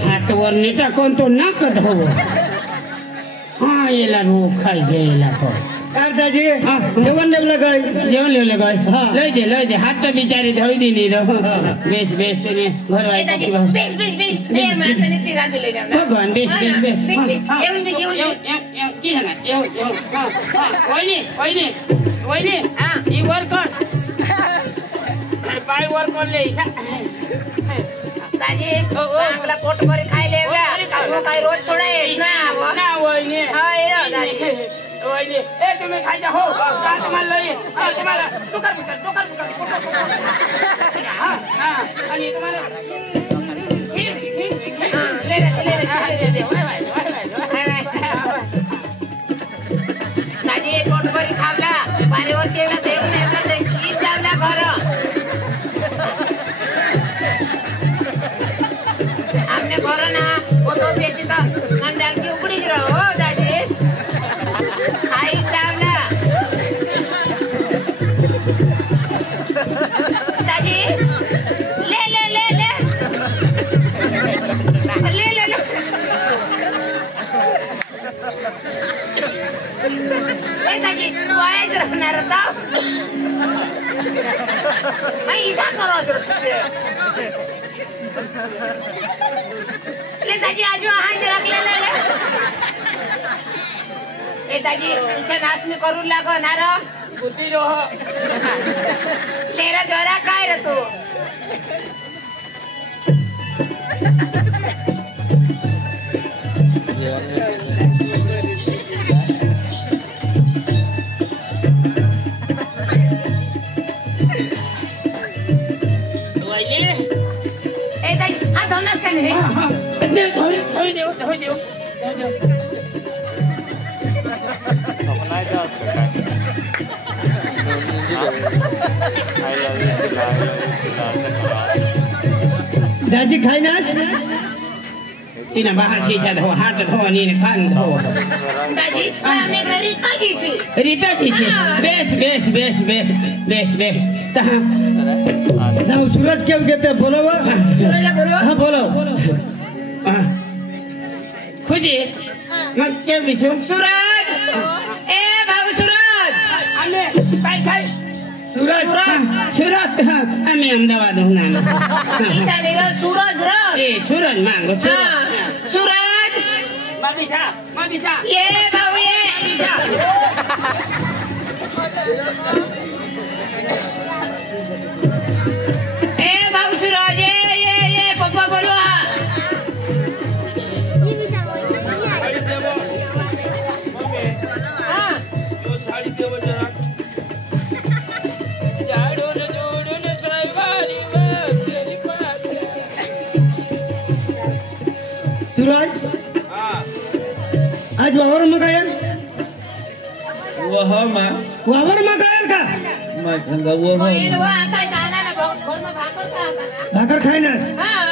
हातवर नीटा कोण तो नाकत हो हा याला रोग खायचे याला काय दाजी जेवण जेवलं काय जेवण लिहिलं काय हा. लय दे हात तर बिचारी धवी दिली बेस बेस घर ए दाजी बेस बेस बेस यार मैं तने तिरा दिले ना भगवान base base base base base येऊन बेस येऊन की सांगा वहिनी हा. ही वर कर पाय वर करले दाजी चांगला पोट भर खायले तू काय रोज थोडा येस ना ना वहिनी हा ये दाजी वहिनी ए तुम्ही खायचा हो का तुम्हाला लई तुम्हाला टुकर हा आणि तुम्हाला ले रे दे दाजी पोट भर खावला पाणीवर शेवला देऊन एवढं दे की जावला घर हमने घर ना वो तो बेसी तो अंडाल की उकड़ी रहो हो दाजी खाई जावला दाजी ले ए दाजी तू आहेच राहणार आता ऐसा करो ले दाजी आजू हाथ रख ले ए दाजी इसे नाचणी करू लागो ना रे कुती रो ले रे जरा काय रे तू ए दाजी हात धुवूनच का नाही देऊ दाजी खाई ना तिने बाहेर शिचा धो हात धो आणि कान धो दाजी आम्ही घरी काजीसी रीता तिची बेस नाव सूरज केव घेते बोलव सुरला करू हा बोलव खुदी मग केव विसू सूरज ए भाऊ सूरज आम्ही काय काय सूरज सुरत आम्ही अहमदाबादहून आलो इसा वेगळा सूरज र ए सूरज मांगो सूरज सूरज मबिसा ये भाऊ ये ए भाऊ सूरज ये पप्पा बोलो सूरज आज वावर मग काय वह मा वावर मग काय का मैं संगा वह आता जाना ना घर में भाकर का भाकर खाई ना हां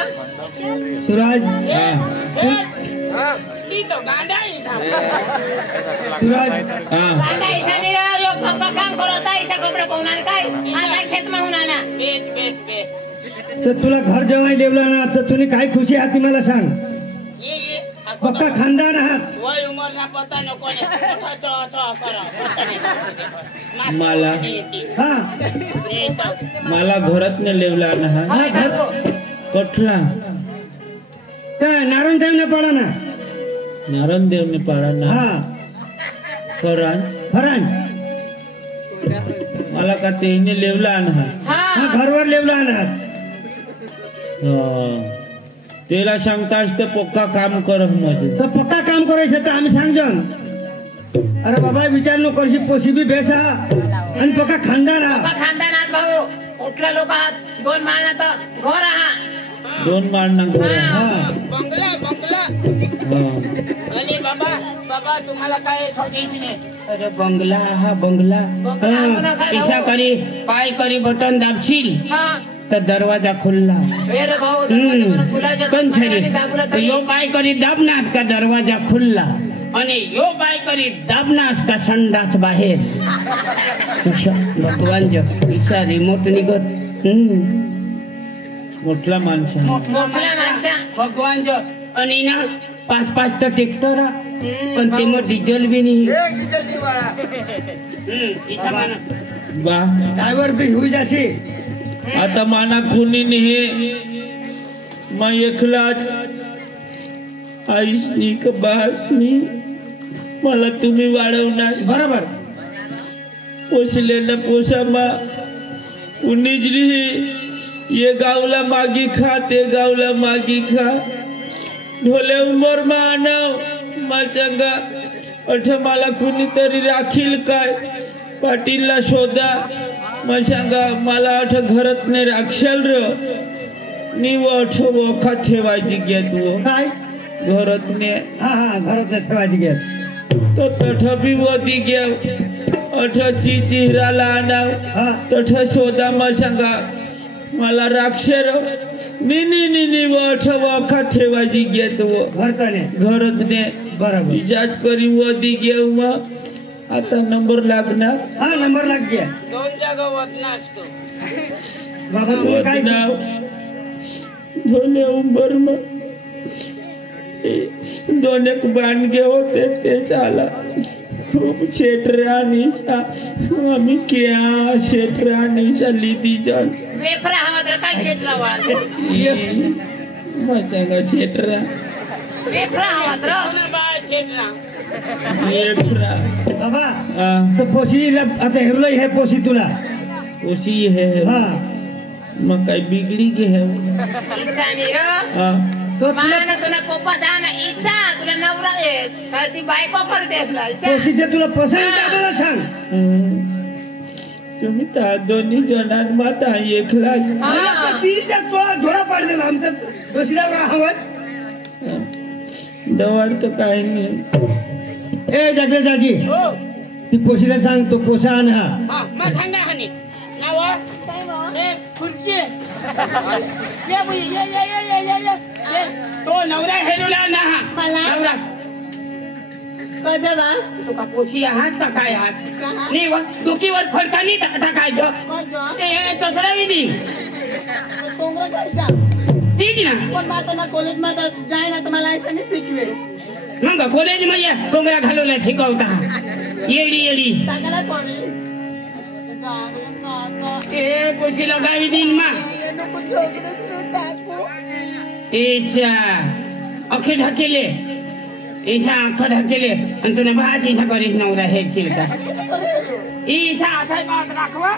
सूरज ती तो गांडा सूरज आता ऐसा नहीं रहा लोग पक्का काम करता ऐसा कपड़े पहनान काय आता खेत में हुनाना बेस तर तुला घर जेव्हा जेवला ना तर तुला काय खुशी आती मला सांग ये पक्का खानदान आहात वय उमर ना पता नको ने मोठा च करा मला हा मला घरात न लेवला ना हा घर कठला काय नारायण साहेब ने पडा ना नारायण देव ने पाड़ा ना हा फरान फरान मला का तेने लेवला ना हा घरवर लेवला आहात तेला सांगतास ते पक्का काम कर म्हणजे तर पक्का काम करायचं तर आम्ही सांगजन अरे बाबा विचार नो करशी पोशी बी बेसा आणि पक्का खानदान हा पक्का खानदानात भाऊ उठला लोक आहात दोन माळण्यात घर आहात दोन माळना घर बंगला अरे बाबा तुम्हाला काय ठोकायची नाही अरे बंगला हा बंगला पिशा करी पाय करी बटन दाबशील तर दरवाजा खुल्ला यो पाय करी दाबनास का दरवाजा खुल्ला आणि यो पाय करी दाबनास का संडास बाहेर भगवान जो ईशा रिमोट निघत मोठला माणसा मोठला माणसा भगवान जो आणि ना 5-5 ट्रॅक्टर पण ते मग डिझेल बी नाही इसा माना बा ड्रायव्हर बी होई जाशी आता माना कुणी नाही मग एकलाच आईसनी का बासनी मला तुम्ही वाढवणार बरोबर पोसलेला पोसामा उन्नीजली ये गावला मागी खा ते गावला मागी खा ढोले उमर मानव माझ्या अठ मला कुणीतरी राखील काय पाटीलला शोधा मग सांगा मला अठ घरात नाही राक्षल र निव अठ वखा ठेवायची घ्या तू काय घरात ने हा घरात ठेवायची घ्या तो तठ बी वधी घ्या अठ चिहिराला आणाव तठ शोधा मग सांगा मला राक्षर नि अठ वखा ठेवायची घ्या तू घरात ने बरोबर इजाज करी वधी घेऊ मग आता नंबर लागणार हा नंबर लाग गया 2 जागा वतना असतो बाबा तुम्ही काय नाव ढोले उंबर मग दोन एक बांडगे होते ते चाला खूप शेटराणीचा आम्ही क्या शेटराणीचा लिदी जाण वेफरा हवा तर काय शेट लावा माझ्या शेटरा वेफरा हवा तर बाळ शेटला शेटरा बाबा हा तो पोशीला आता हेरलो हे पोशी तुला उसी है हा मग काय बिगड़ी के है इसानी र हा तो तुला मान तुला पप्पा सांगा ईसा तुला नवरा करती बायको करते तुला पोशीचे तुला पसंत आहे तुला सांग तुम्ही त्या दोन्ही जणांमात एकला तीच्या तुला धोडा पाडलेला आमच्या पोशीला हवं दवाड तर काही नाही ए दाजी ती पोशीला सांग तो पोसा आण हा मग सांगा हानी नाव खुर्ची ये तो नवरा हेरूला ना हा नवरा कधी बा तुका पोशी आहात का काय आहात नाही डोकीवर फडकानी टाकायचं ते तसं विधी ठीक ना पण आता कॉलेज मध्ये जाय ना तुम्हाला ऐसा नाही शिकवे मग कॉलेज मध्ये डोंगरा घालवला शिकवता येडी टाकायला पडेल ए पोशीला काय विधी मा ईशा अखे ढकेले ईशा अख ढकेले आणि तुला भात ईशा करीस नवरा हे चिलका ईशा अथाय बाग राखवा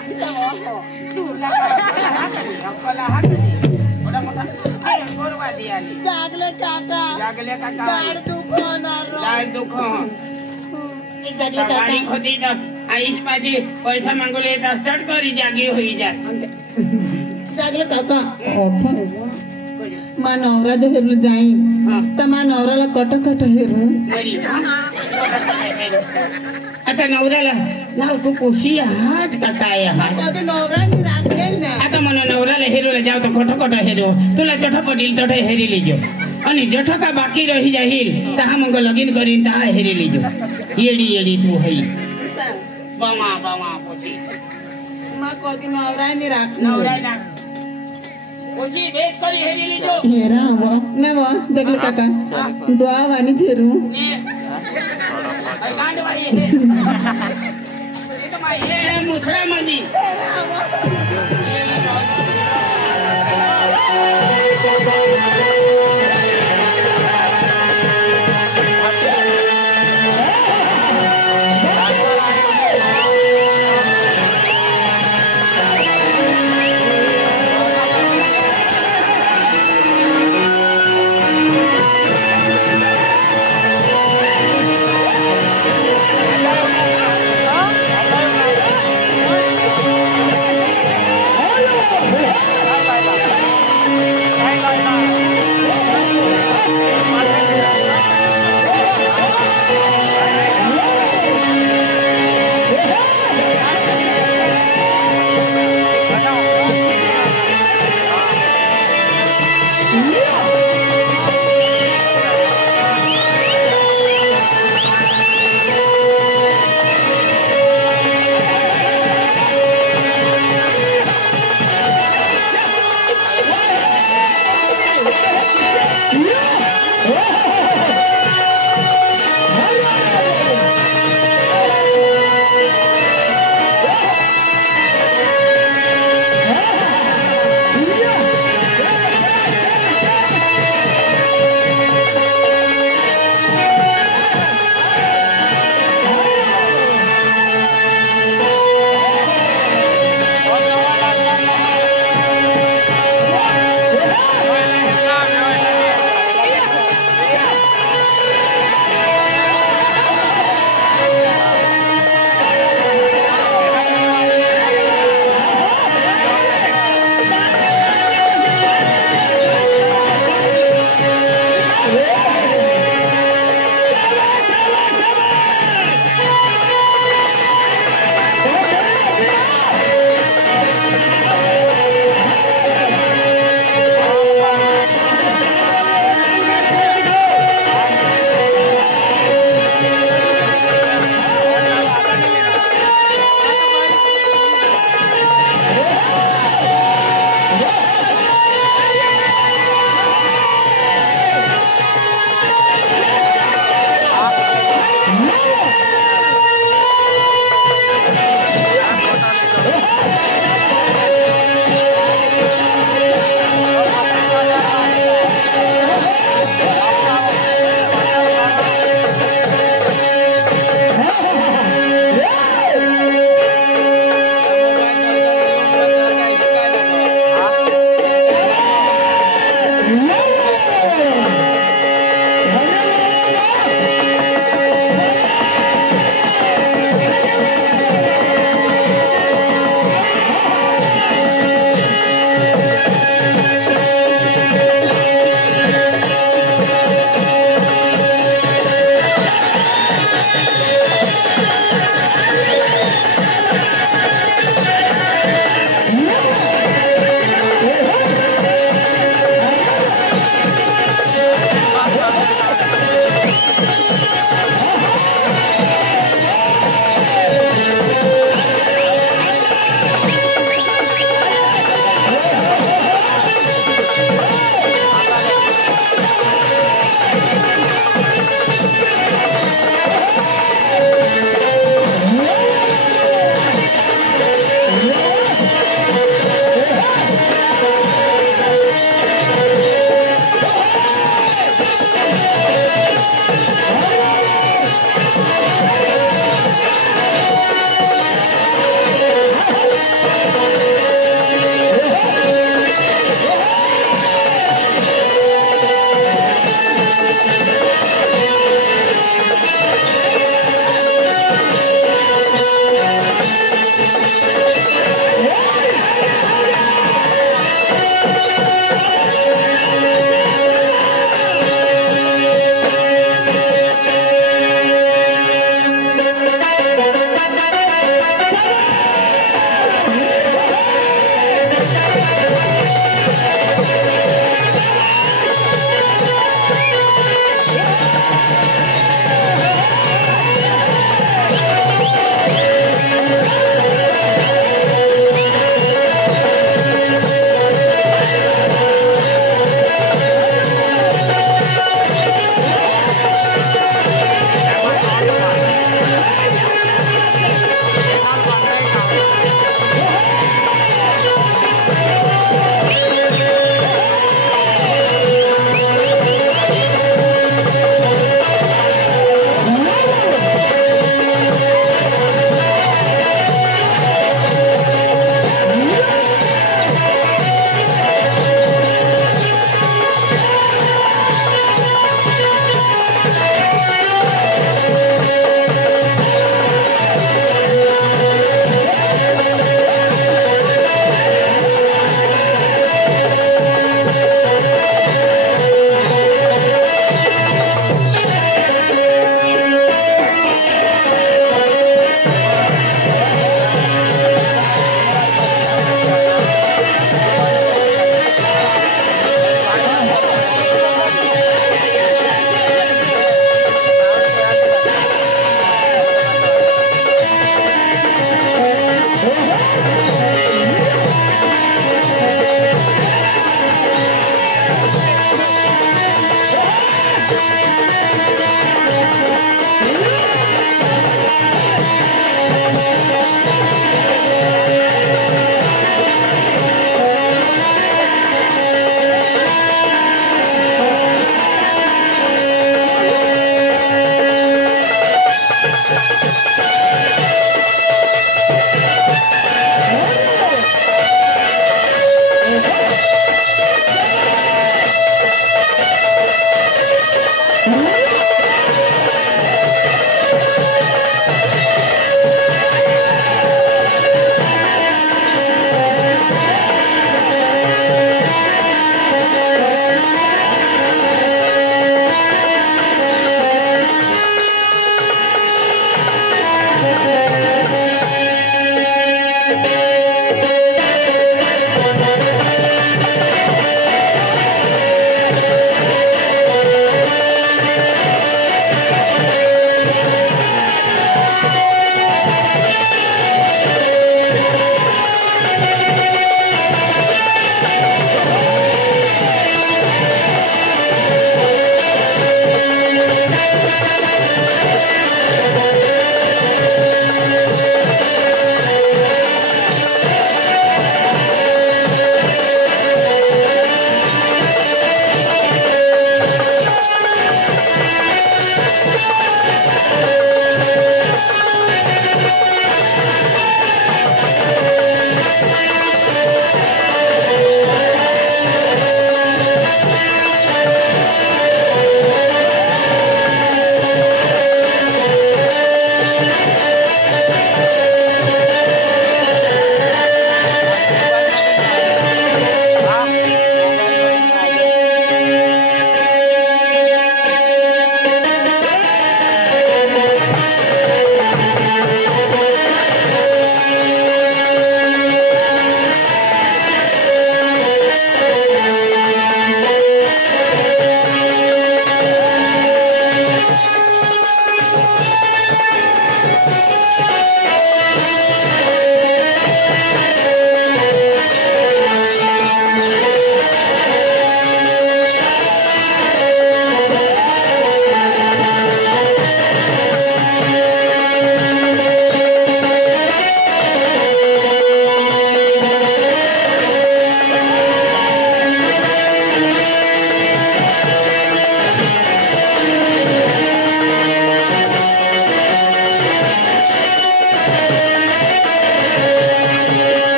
जागले काका दाढ दुखवणार बारीक होती तर आईश माझी पैसा मागवले तर चढ करी जागी होई जा जागले काका मा नवरा जो हेरलो जाईन तर मा नवऱ्याला कट हेरू आता नवऱ्याला नाव तू पोशी आहात का काय आहात आता मला नवऱ्याला हेरूला जाव तर खोटं हेरू तुला जठं पडील तठं हेरी लिजो आणि जठं का बाकी रही जाईल तहा मग लगीन करीन तहा हेरी लिजो येडी तू हई बमा पोशी मा कधी नवरा नवऱ्याला पोशी बेस करी हेरी लिजो हेरा नाही वा जगले काका डोळा वाणी हेरू मुसरा मधी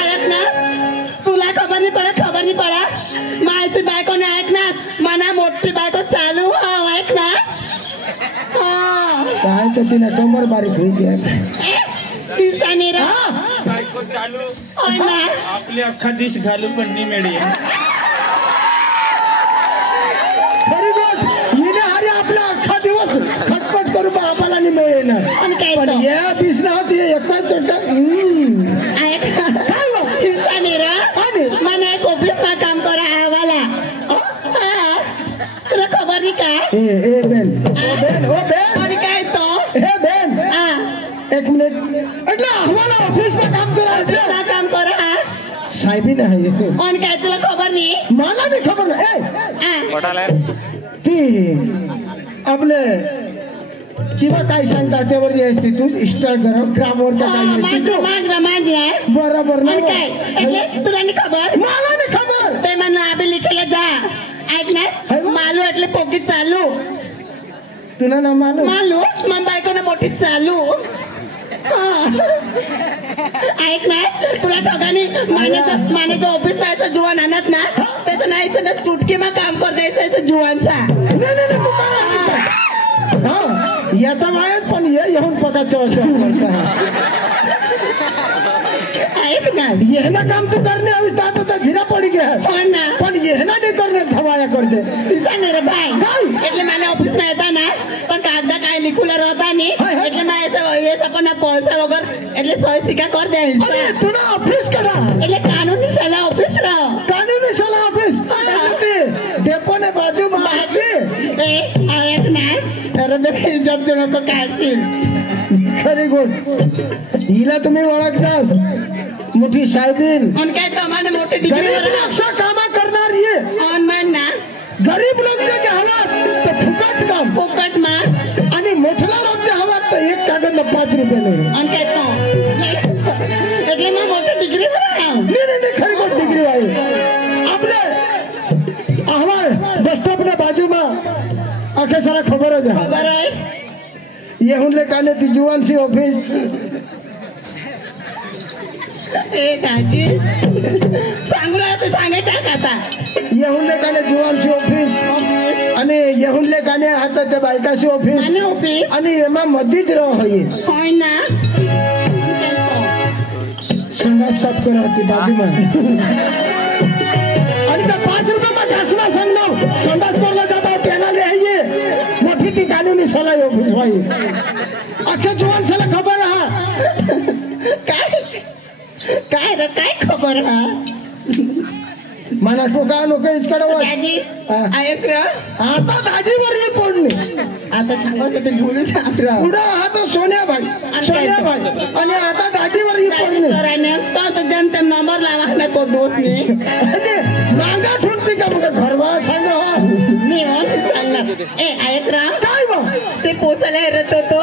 ऐक ना तुला खबर नाही पडत माहिती बायको नाही ऐकणार मना मोठी बायको चालू ऐक ना काय तर तिने कंबर बारीक होईल दिवसाने रा बायको चालू ना आपली अख्खा दिश घालू पण नाही मिळेल खरी गोष्ट हिने अरे आपला अख्खा दिवस खटपट करू बापाला नाही मिळेल आणि काय पण तो? या दिसना होती एकच ऐक ना दिवसाने रा मला एक ऑफिसला काम करा आवाला तुला खबर नाही का ए बेन ओ बेन आणि काय तो हे बेन एक मिनिट એટલે આહવાલા ઓફિસમાં કામ કરાવે काम करा साहेबी नाही आणि काय तुला खबर नाही मला नाही खबर ती आपले किंवा काय सांगता त्यावर यायची तू इंस्टाग्रामवर माझ्या बरोबर आणि नाही काय तुला नाही खबर मला नाही खबर ते म्हणून आम्ही लिखायला जा ऐकणार मालू એટલે पोकी चालू तुला ना मालू मग बायकोनं मोठी चालू ऐक ना तुला ठोकानी मानेचं ऑफिस जायचं जुवान आणत ना त्याचं नाही ना चुटकी मग काम कर द्यायचं जुवानचा याचा माहीत पण येऊन पदाच्या ऐक ना ये ना काम तू करणे अभी तातो तर घिरा पडी गया पण ये ना नाही करणे धवाया करते सांग रे बाय એટલે મને ઓફિસ માં હતા ના પણ કાગદા કાઈ લીખુલા રહેતા નહીં એટલે માં એ સપના પૈસા વગર એટલે સોય સિક્કા કર દે અરે તું ના ઓફિસ કરા એટલે કાનૂની સલાહ ઓફિસ રહો કાનૂની સલાહ ઓફિસ ડેપો ને બાજુ માં એ એક ના तरंदर जब जण तो काढतील खरी गोष्ट हिला तुम्ही ओळखतास मोठी साहेबीन आणि काय तुम्हाला मोठी डिग्री अशा कामा करणार ये ऑन मान ना गरीब लोक जे हवात तर फुकट काम फुकट मार आणि मोठला लोक जे हवात तर एक कागद 5 रुपये नाही आणि काय तो એટલે માં મોટી ડિગ્રી બનાવ नाही खरी गोष्ट डिग्री आहे आपले आम्हाला बस स्टॉपच्या बाजूमा आखे सारा खबर है खबर है ये हुनले काने ती जुवान सी ऑफिस ए काजी सांगला तो सांगे टाक आता ये हुनले काने जुवान सी ऑफिस आणि ये हुनले काने हाताच्या बायकाची ऑफिस आणि ऑफिस आणि एमा मध्येच राह होई होय ना संडास साफ कराती बाजूમાં आणि त्या 5 रुपये मा घासला सांगणार संडास करला जाता त्याला लिहायचे मोठी ती कानूनी सलाह ऑफिस भाई अख्ख्या जुवान साला खबर हा काय रे काय खबर हा मला टोका नको इकडे काजी ऐक रे आता दाजीवर ये पडणे आता सांगत ते बोलू सांगरा पुढे हा तो सोन्या भाई आणि आता दाजीवर ये पडणे कराने तो जन ते नंबर लावायला को दोत नाही आणि मागा ठुरती का मग घरवा सांग मी सांगणार ए ऐक रा काय मग ते पोचायला हेरत होतो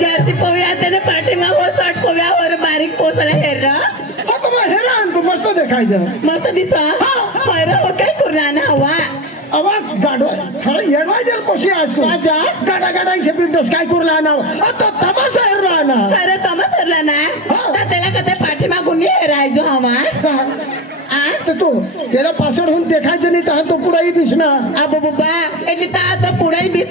जास्ती पोव्या त्याने पाठीमा हो शॉर्ट पोव्यावर बारीक पोचायला हेर आता मग हे रान तू मस्त देखायचं मस्त दिसा पहिला हो काय कुराना हवा आवाज गाडो खरं येडवायचं कशी आज तू माझा गाडा गाडायचे पिंडोस काय कुरला ना आता तमाशा हेरला ना खरं तमा सरला ना तर त्याला कधी पाठीमागून हेरायचो हवा तर तू त्याला पासवर्ड होऊन देखायचं नाही तर तो पुढेही दिसणार अबो बाबा એટલે તા તો પુડાઈ બીસ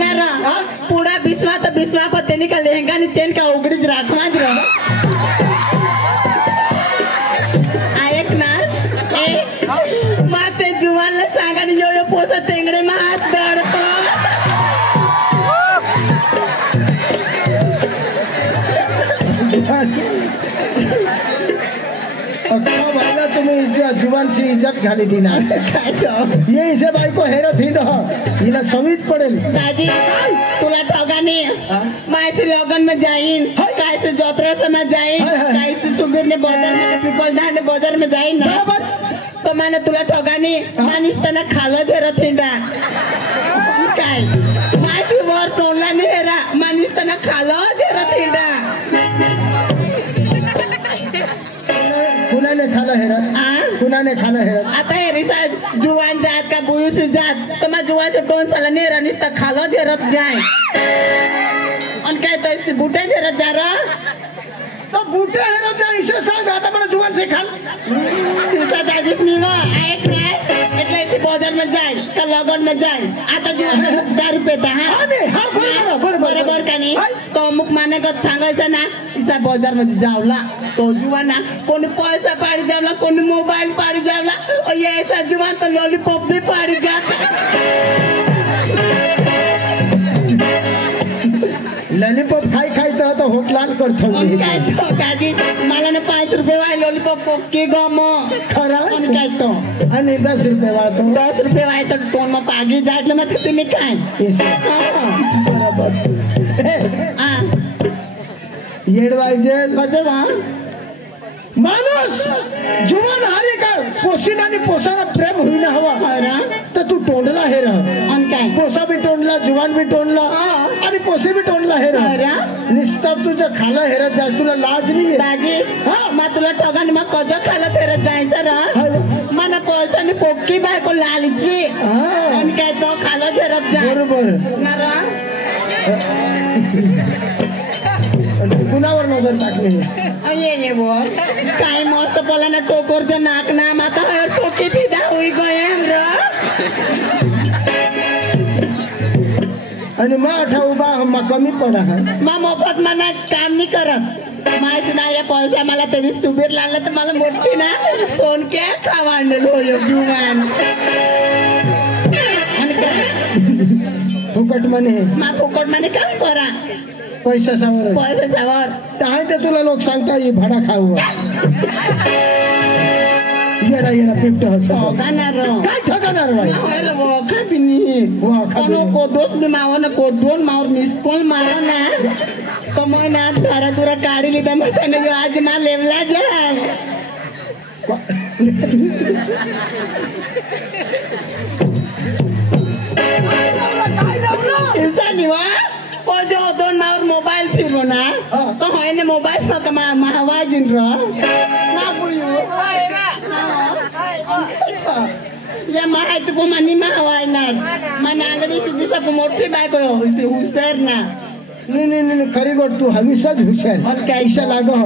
ના રા પુડા બીસવા તો બીસવા પર તેની કા લહેંગા ની ચેન કા ઉગડી જ રાખવા જ રહો આયક ના એ માતે જુવાન લે सांगानी यो यो पोसा टेंगडे मा हात दडतो मला तुम्ही जुवानची इज्जत घाली दिना ये इसे बायको हेरत हिंद हिला समीच पडेल दादी तुला ठगाने माहिती लगन में जाईन काय से जोत्रा में जाईन काय से सुबीर ने बाजार में पीपल ढांड बाजार में जाईन ना तो मैंने तुला ठगाने मानिस तना खालो घेरत हिंडा काय माहिती वर टोनला ने हेरा मानिस तना खालो घेरत हिंडा कुणाने खाला हेरत कुणाने खाला हेरत आता हेरी साहेब जुवान जात का बुई से जात तो मैं जुआ से टोन साला नहीं रनिस तक खालो जरत जाए और क्या तो इससे बूटे जरत जा रहा तो बूटे है ना जाए इसे सांग आता बड़ा जुआन से खाल तुझा दादी नीवा एक ना એટલે इसी बाजार में जाए कल लगन में जाए आता जुआ 10 रुपये था हाँ हाँ बरोबर का नहीं तो मुख माने का सांगायचं ना इसा बाजार में जावला तो जुआ ना कोणी पैसा पाड़ी जावला कोणी मोबाइल पाड़ी जावला और ये ऐसा जुआ तो लॉलीपॉप भी पाड़ी जाता लॉलीपॉप खाई तो होटलान करतो काय तो काजी मला ना 5 रुपये वाय लॉलीपॉप पोके गम खरा आणि काय तो आणि 10 रुपये वाळतो 10 रुपये वाय तो टोन मग पागी जाडलं मग तुम्ही काय बरोबर हा येडवायचे कसं वा माणूस जुवान हारी का पोसीन आणि पोसाला प्रेम होईना हवा तर तू टोंडला हे रह आणि काय पोसा बी टोंडला जुवान बी टोंडला आणि पोसे बी टोंडला हे रह निस्ता तुझ्या खाला हेरत जाय तुला लाज नाही दाजी मग तुला टोगाने मग कजं खाला फेरत जायचं रा मला पैसाने पोक्की बायको लालची आणि काय तो खाला फेरत जाय बरोबर ना रा कुणावर नजर टाकली ये बोल काय मस्त बोला ना टोकोरचं नाक ना माता टोकी फिदा होई गए आणि मग आठा उभा कमी पडा मा मोफत मना काम नाही करत माहिती नाही या पैसा मला तरी सुबीर लागलं तर मला मोठी ना सोन क्या खावांडल हो जुवान आणि काय फुकट म्हणे मा फुकट म्हणे काम करा पैशावर पैशावर आहे ते तुला लोक सांगता ये भाडा खाऊ येणा येणा पिपट ठोकाणार काय ठोकाणार बाई कोदोस बी माव ना कोदोन मावर मिसकोल मारो ना तो मग ना तारा तुरा काढी लिहिता मग सांगा आज मा लेवला जा जो दोन मावर मोबाईल फिरलो ना तो होय ने मोबाईल फक्त महावाजीन र या माहिती को मनी महावाय ना मन आंगडी सिद्धी सब मोठी बायको हुशार ना नाही खरी गोट तू हमेशाच हुशार कैसा लागो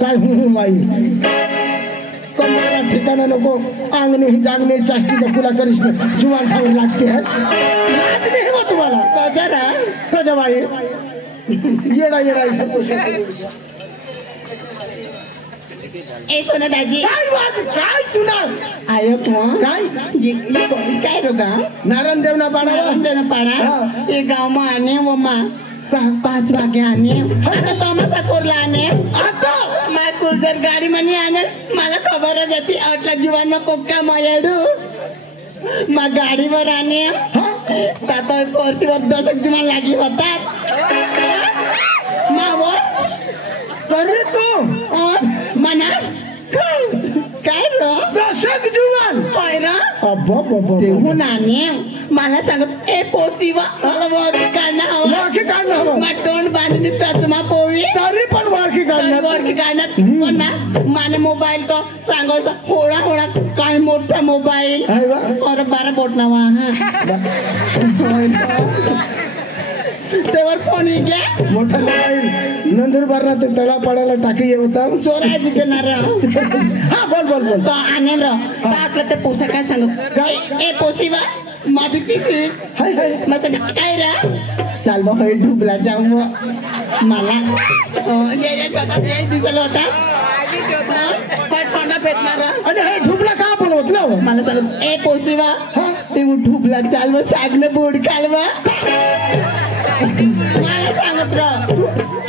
काय बाई कमरा ठिकाणा नको अंगणे ही जागणे चाष्टी कुला करिश जुवान सांगून लागते है तुम्हाला कजा बाई येडा ए सोना दाजी काय तुला आयो काय काय रोगा नारायण देवना पाडा ये गाव में आने वो माँ 5 वागे आने आता तमाशा कोरला आने आता मैं कुलजर गाडी मनी आने मला खबर जाती आटला जीवन में पोक्का मायाडू मग गाडीवर आने ताता वर्षीवर 10 जीवन लागी होता मावो करे तू मना काय रो 10 जीवन पहिरा अब्बा तेहून आने मला सांगत ए पोसीवा मला वारकी काढणं हवं मग तोंड बांधणी चष्मा पोवी तरी पण वारकी काढण्यात पण ना माने मोबाईल तो सांगायचा होळा काय मोठा मोबाईल और 12 बोट नावा तेवर फोन घ्या मोठा मोबाईल नंदुरबारला ते तळा पडायला टाकी होता चोरायची घेणार हा बोल तो आणेल आपलं ते पोसा काय सांग ए पोसीवा माझी तिची माझं काय रा चाल बा होईल ढुबला जाऊ मला दिसलं होता पटपंडा पेटणार आणि हे ढुबला का बोलवत ना मला चालू ए पोसीवा ते ढुबला चाल व सागणं बोड कालवा मला सांगत राह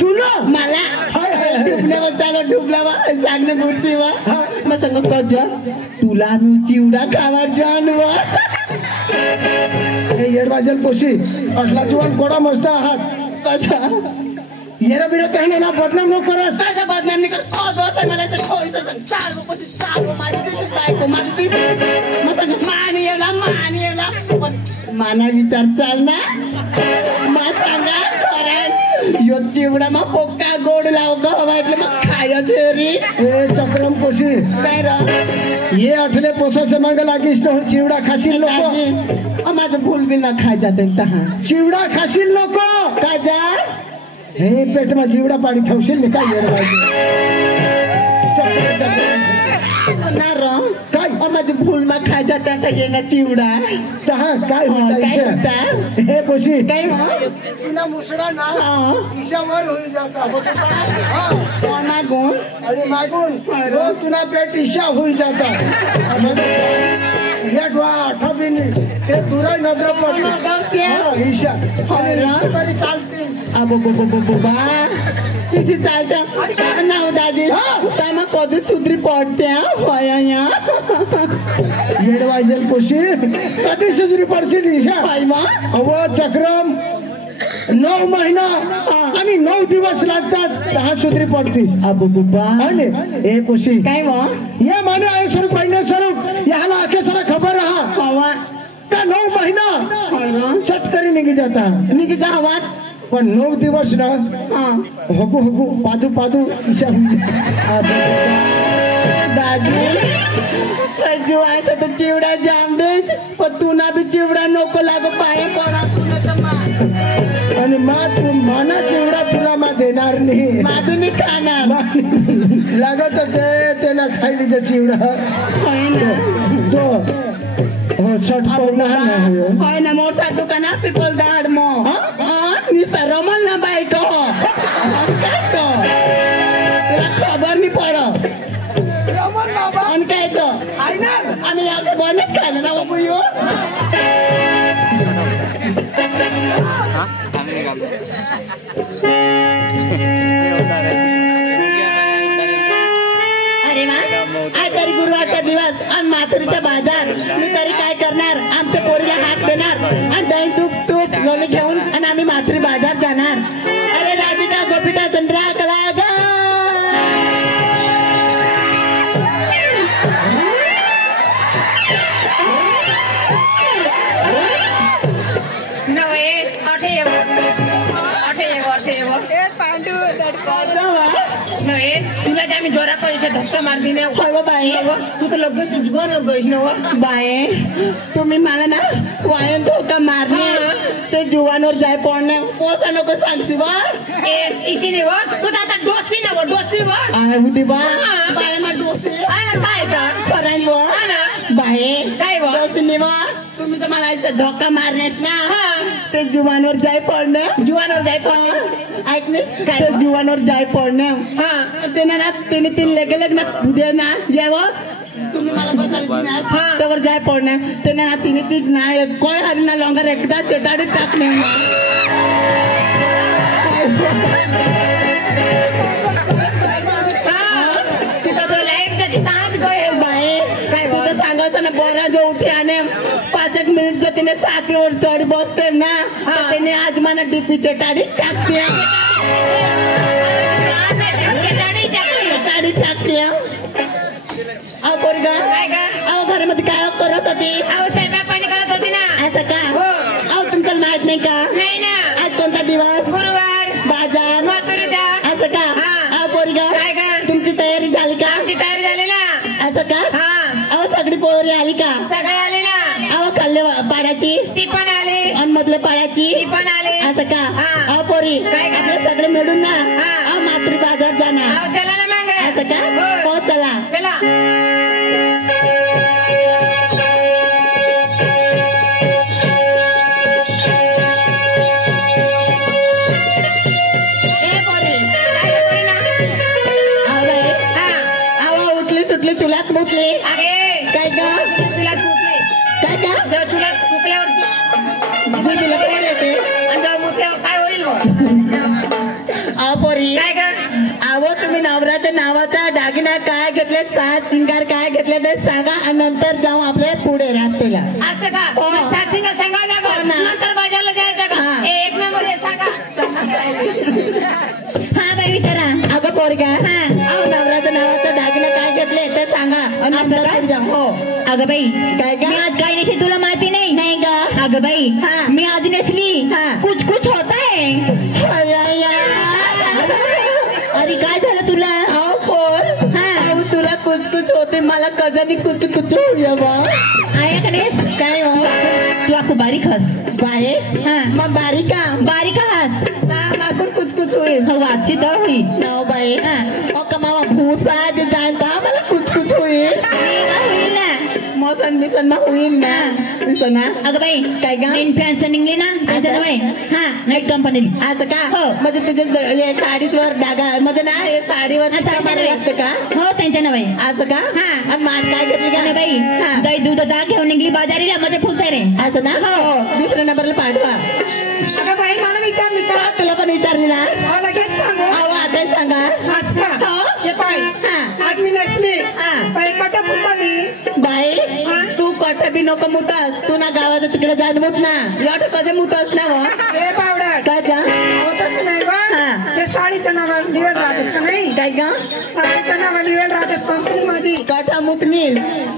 तुला मला ढुबल्यावर चालव ढुबलावा सागणं बोडची वा मग सांगत कजा तुला मी चिवडा खावा जानवा येडवाजल पोशी असला जुवान कोडा मस्त आहात कसा येरा बिरा कहने ना बदनाम नको करत कसा बदनाम नाही कर दोस्त मला तर खोईचं सांग चाल माझी दिली बायको माझी मग सांग मानी येला माना विचार चाल ना मा सांगा यो चिवडा मग पोक्का गोड लाव का वाटलं मग खाय माझेरी ए चक्रम कोशी काय रा ये अठले पोसाचे मांग लागीस न चिवडा खाशील लोक माझं फुल बी ना खाय जाते चिवडा खाशील लोक काय जा हे पेटमा चिवडा पाणी ठेवशील ना काय येड ना रा काय माझं फुल मा खाय जाते आता येणार चिवडा सहा काय काय होता होता हे कोशी काय हो तुला मुसडा ना हा ईशावर होईल जाता कोण मागून आणि मागून रोज तुला पेट ईशा होईल जाता या डोळा आठवणी ते तुरा नजर पडते ईशा तरी चालते अबो बा किती चालतं नाव दादी काय मग कधी सुधरी पडत्या होया या येड वाजेल कोशी कधी सुजरी पडशील ईशा काय मा अव चक्रम 9 महिना आणि 9 दिवस लागतात 10 सुधरी पडतीस अबो बा ए कोशी काय मग या माने आहे स्वरूप महिने स्वरूप याला आखे सारा खबर रहा हवा त्या 9 महिना चटकरी निघी जाता निघी जा हवात पण 9 दिवस ना हकू पादू ईशा दादी जीवायचा तर चिवडा जाम दे पण तुला बी चिवडा नको लागो पाया पडा आणि तू माना चिवडा तुला मा देणार नाही माझं मी खाणार लागत ते ना खायली ते चिवडा तो हो छट पडणार होय ना मोठा दुकाना पिपल दाड मो नुसता रमल ना बाईक काय तो तुला खबर नाही पड आणि काय तो आणि याकडे बनच खायला ना बाबू यो अरे मा आज तरी गुरुवारचा दिवस आणि माथुरीचा बाजार मी तरी काय करणार आमच्या पोरीला हात देणार आणि दही तूप लोणी घेऊन आणि आम्ही माथुरी बाजार जाणार अरे राधिका गोपिका चंद्रा कला तुला त्या मी जोरा पैसे धक्का मारली नाही बाई तू तर लगेच लगेच नव बाय तुम्ही मला ना वायन धोका मारणे ते जुवानवर जाय पडणे पोचा नको सांगते बा इसी नाही व तू आता डोसी ना डोसी व आहे होती बा बाय मग डोसी काय तर खराई व बाय काय व डोसी बा तुम्ही तर मला इथं धोका मारण्यात ना ते जुवानवर जाय पडणे जुवानवर जाय पडणे ऐकले ते जुवानवर जाय पडणे त्याने ना त्याने तीन लेगे ना उद्या ना यावं तुम्ही मला बचायला त्यावर जाय पडणे त्याने ना तिने तीच ना कोय हरिना लॉंगर एकदा चेटाडीत टाकणे सांगायचं ना बोरा जो उठी आणि 5 मिनिट जर तिने साथीवर चढ बसते ना त्याने आज मला डीपी चेटाडी टाकते टाकते अहो पोरगा अहो घरामध्ये काय करत होती स्वयंपाक पाणी करत होती ना असं का अहो तुमच्याला माहित नाही का नाही ना आज कोणता दिवस गुरुवार बाजार माथुरीचा असं का अहो पोरगा काय का तुमची तयारी झाली का आमची तयारी झाली ना असं का अहो सगळी पोरी आली का सगळे आले ना अहो खाल्ले पाड्याची ती पण आली आणि मधले पाड्याची ती पण आली असं का अहो पोरी आपले सगळे मिळून ना अहो मातृ बाजार जाणार चला ना मग असं का हो चला चला सुटली चुलात मुटली अरे काय का चुलात मुटली काय का जेव्हा चुलात मुकल्यावर जिभेला पोर येते आणि जेव्हा मुकल्यावर काय होईल अहो पोरी काय का अहो तुम्ही नवऱ्याच्या नावाचा दागिना काय घेतले सात सिंगार काय घेतले ते सांगा आणि नंतर जाऊ आपल्या पुढे रस्त्याला असं का साथीला सांगावं लागलं नंतर बाजारला जायचं का एक नंबर हे सांगा हा बाई विचारा अगं पोरगा अहो नवऱ्याच्या नावाचा दागिना काय घेतले ते सांगा आणि नंतर पुढे जाऊ हो अगं बाई काय का मी आज काय नेसली तुला माहिती नाही नाही का अगं बाई मी आज नेसली कुछ कुछ होता है अरे अरे काय झालं तुला अहो मजाने कुच कुच होऊया बा आयाकडे काय हो तू आखो बारीक हस बाये हा मग बारीका बारीक हस मागून कुच कुच होईल हो वाची तर होई नाव बाई हा ओ कमावा भूसा जे जाणता मला कुच कुच होईल होईल ना मोसन बिसन ना होईल ना बिसन ना अगं बाई काय ग इन फॅन्स निघली ना त्याच्यात बाई हा नाईट कंपनी आता का हो. म्हणजे तुझ्या साडीवर डागा म्हणजे ना हे साडीवर लागतं का हो त्यांच्या ना बाई असं का हा. आणि मान काय घेतली का अरे बाई हा. गाई दूध दा घेऊन निघली बाजारीला मध्ये फुलते रे असं ना हो दुसऱ्या नंबरला पाठवा अगं बाई मला विचारली का तुला पण विचारली ना अहो, लगेच सांगू अहो आता सांगा अच्छा हो. हे पाय हा. आज मी नसली हा. बाई कटा पुतली बाई हा. तू कट बी नको मुतास तू ना गावाच्या तिकडे जाण मुत ना एवढं कधी मुतास ना हो हे पावडर काय का अहो, तसं नाही बा हा. ते साडीच्या नावावर लिवेल राहतात का नाही काय का साडीच्या नावावर लिवेल राहतात कंपनी मध्ये काटा मुतनी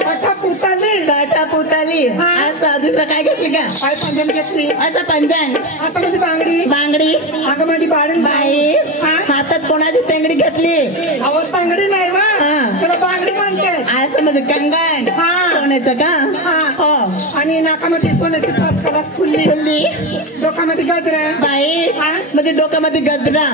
कटा पुतली काटा पुताली हा. आज दुसरं काय घेतली का पाय पंजन घेतली असं पंजान आता माझी बांगडी बांगडी अगं माझी बाळण बाई हा. हातात कोणाची तेंगडी घेतली अहो तांगडी नाही बा हा. तुला बांगडी म्हणते असं म्हणजे कंगण हा. सोन्याचं का हा. हो आणि नाकामध्ये सोन्याची पाच कला फुलली फुल्ली डोक्यामध्ये गजरा बाई हा. म्हणजे डोक्यामध्ये गजरा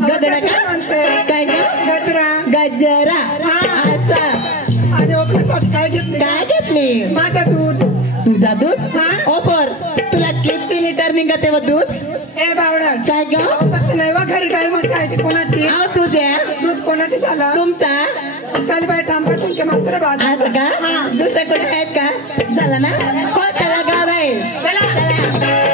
गजरा का म्हणते काय का गजरा गजरा हा. असं आणि ओपनसाठी काय घेतली काय घेतली माझं दूध तुझा दूध हा. ओपर तुला किती लिटर निघते व दूध ए बावडा काय ग तसं नाही वा घरी गाय मस्त आहे कोणाची आव तुझ्या दूध कोणाची झालं तुमचा चाल बाय थांबा तुमच्या मात्र बाद असं का दुसऱ्या कुठे आहेत का झाला ना हो त्याला गाव आहे चला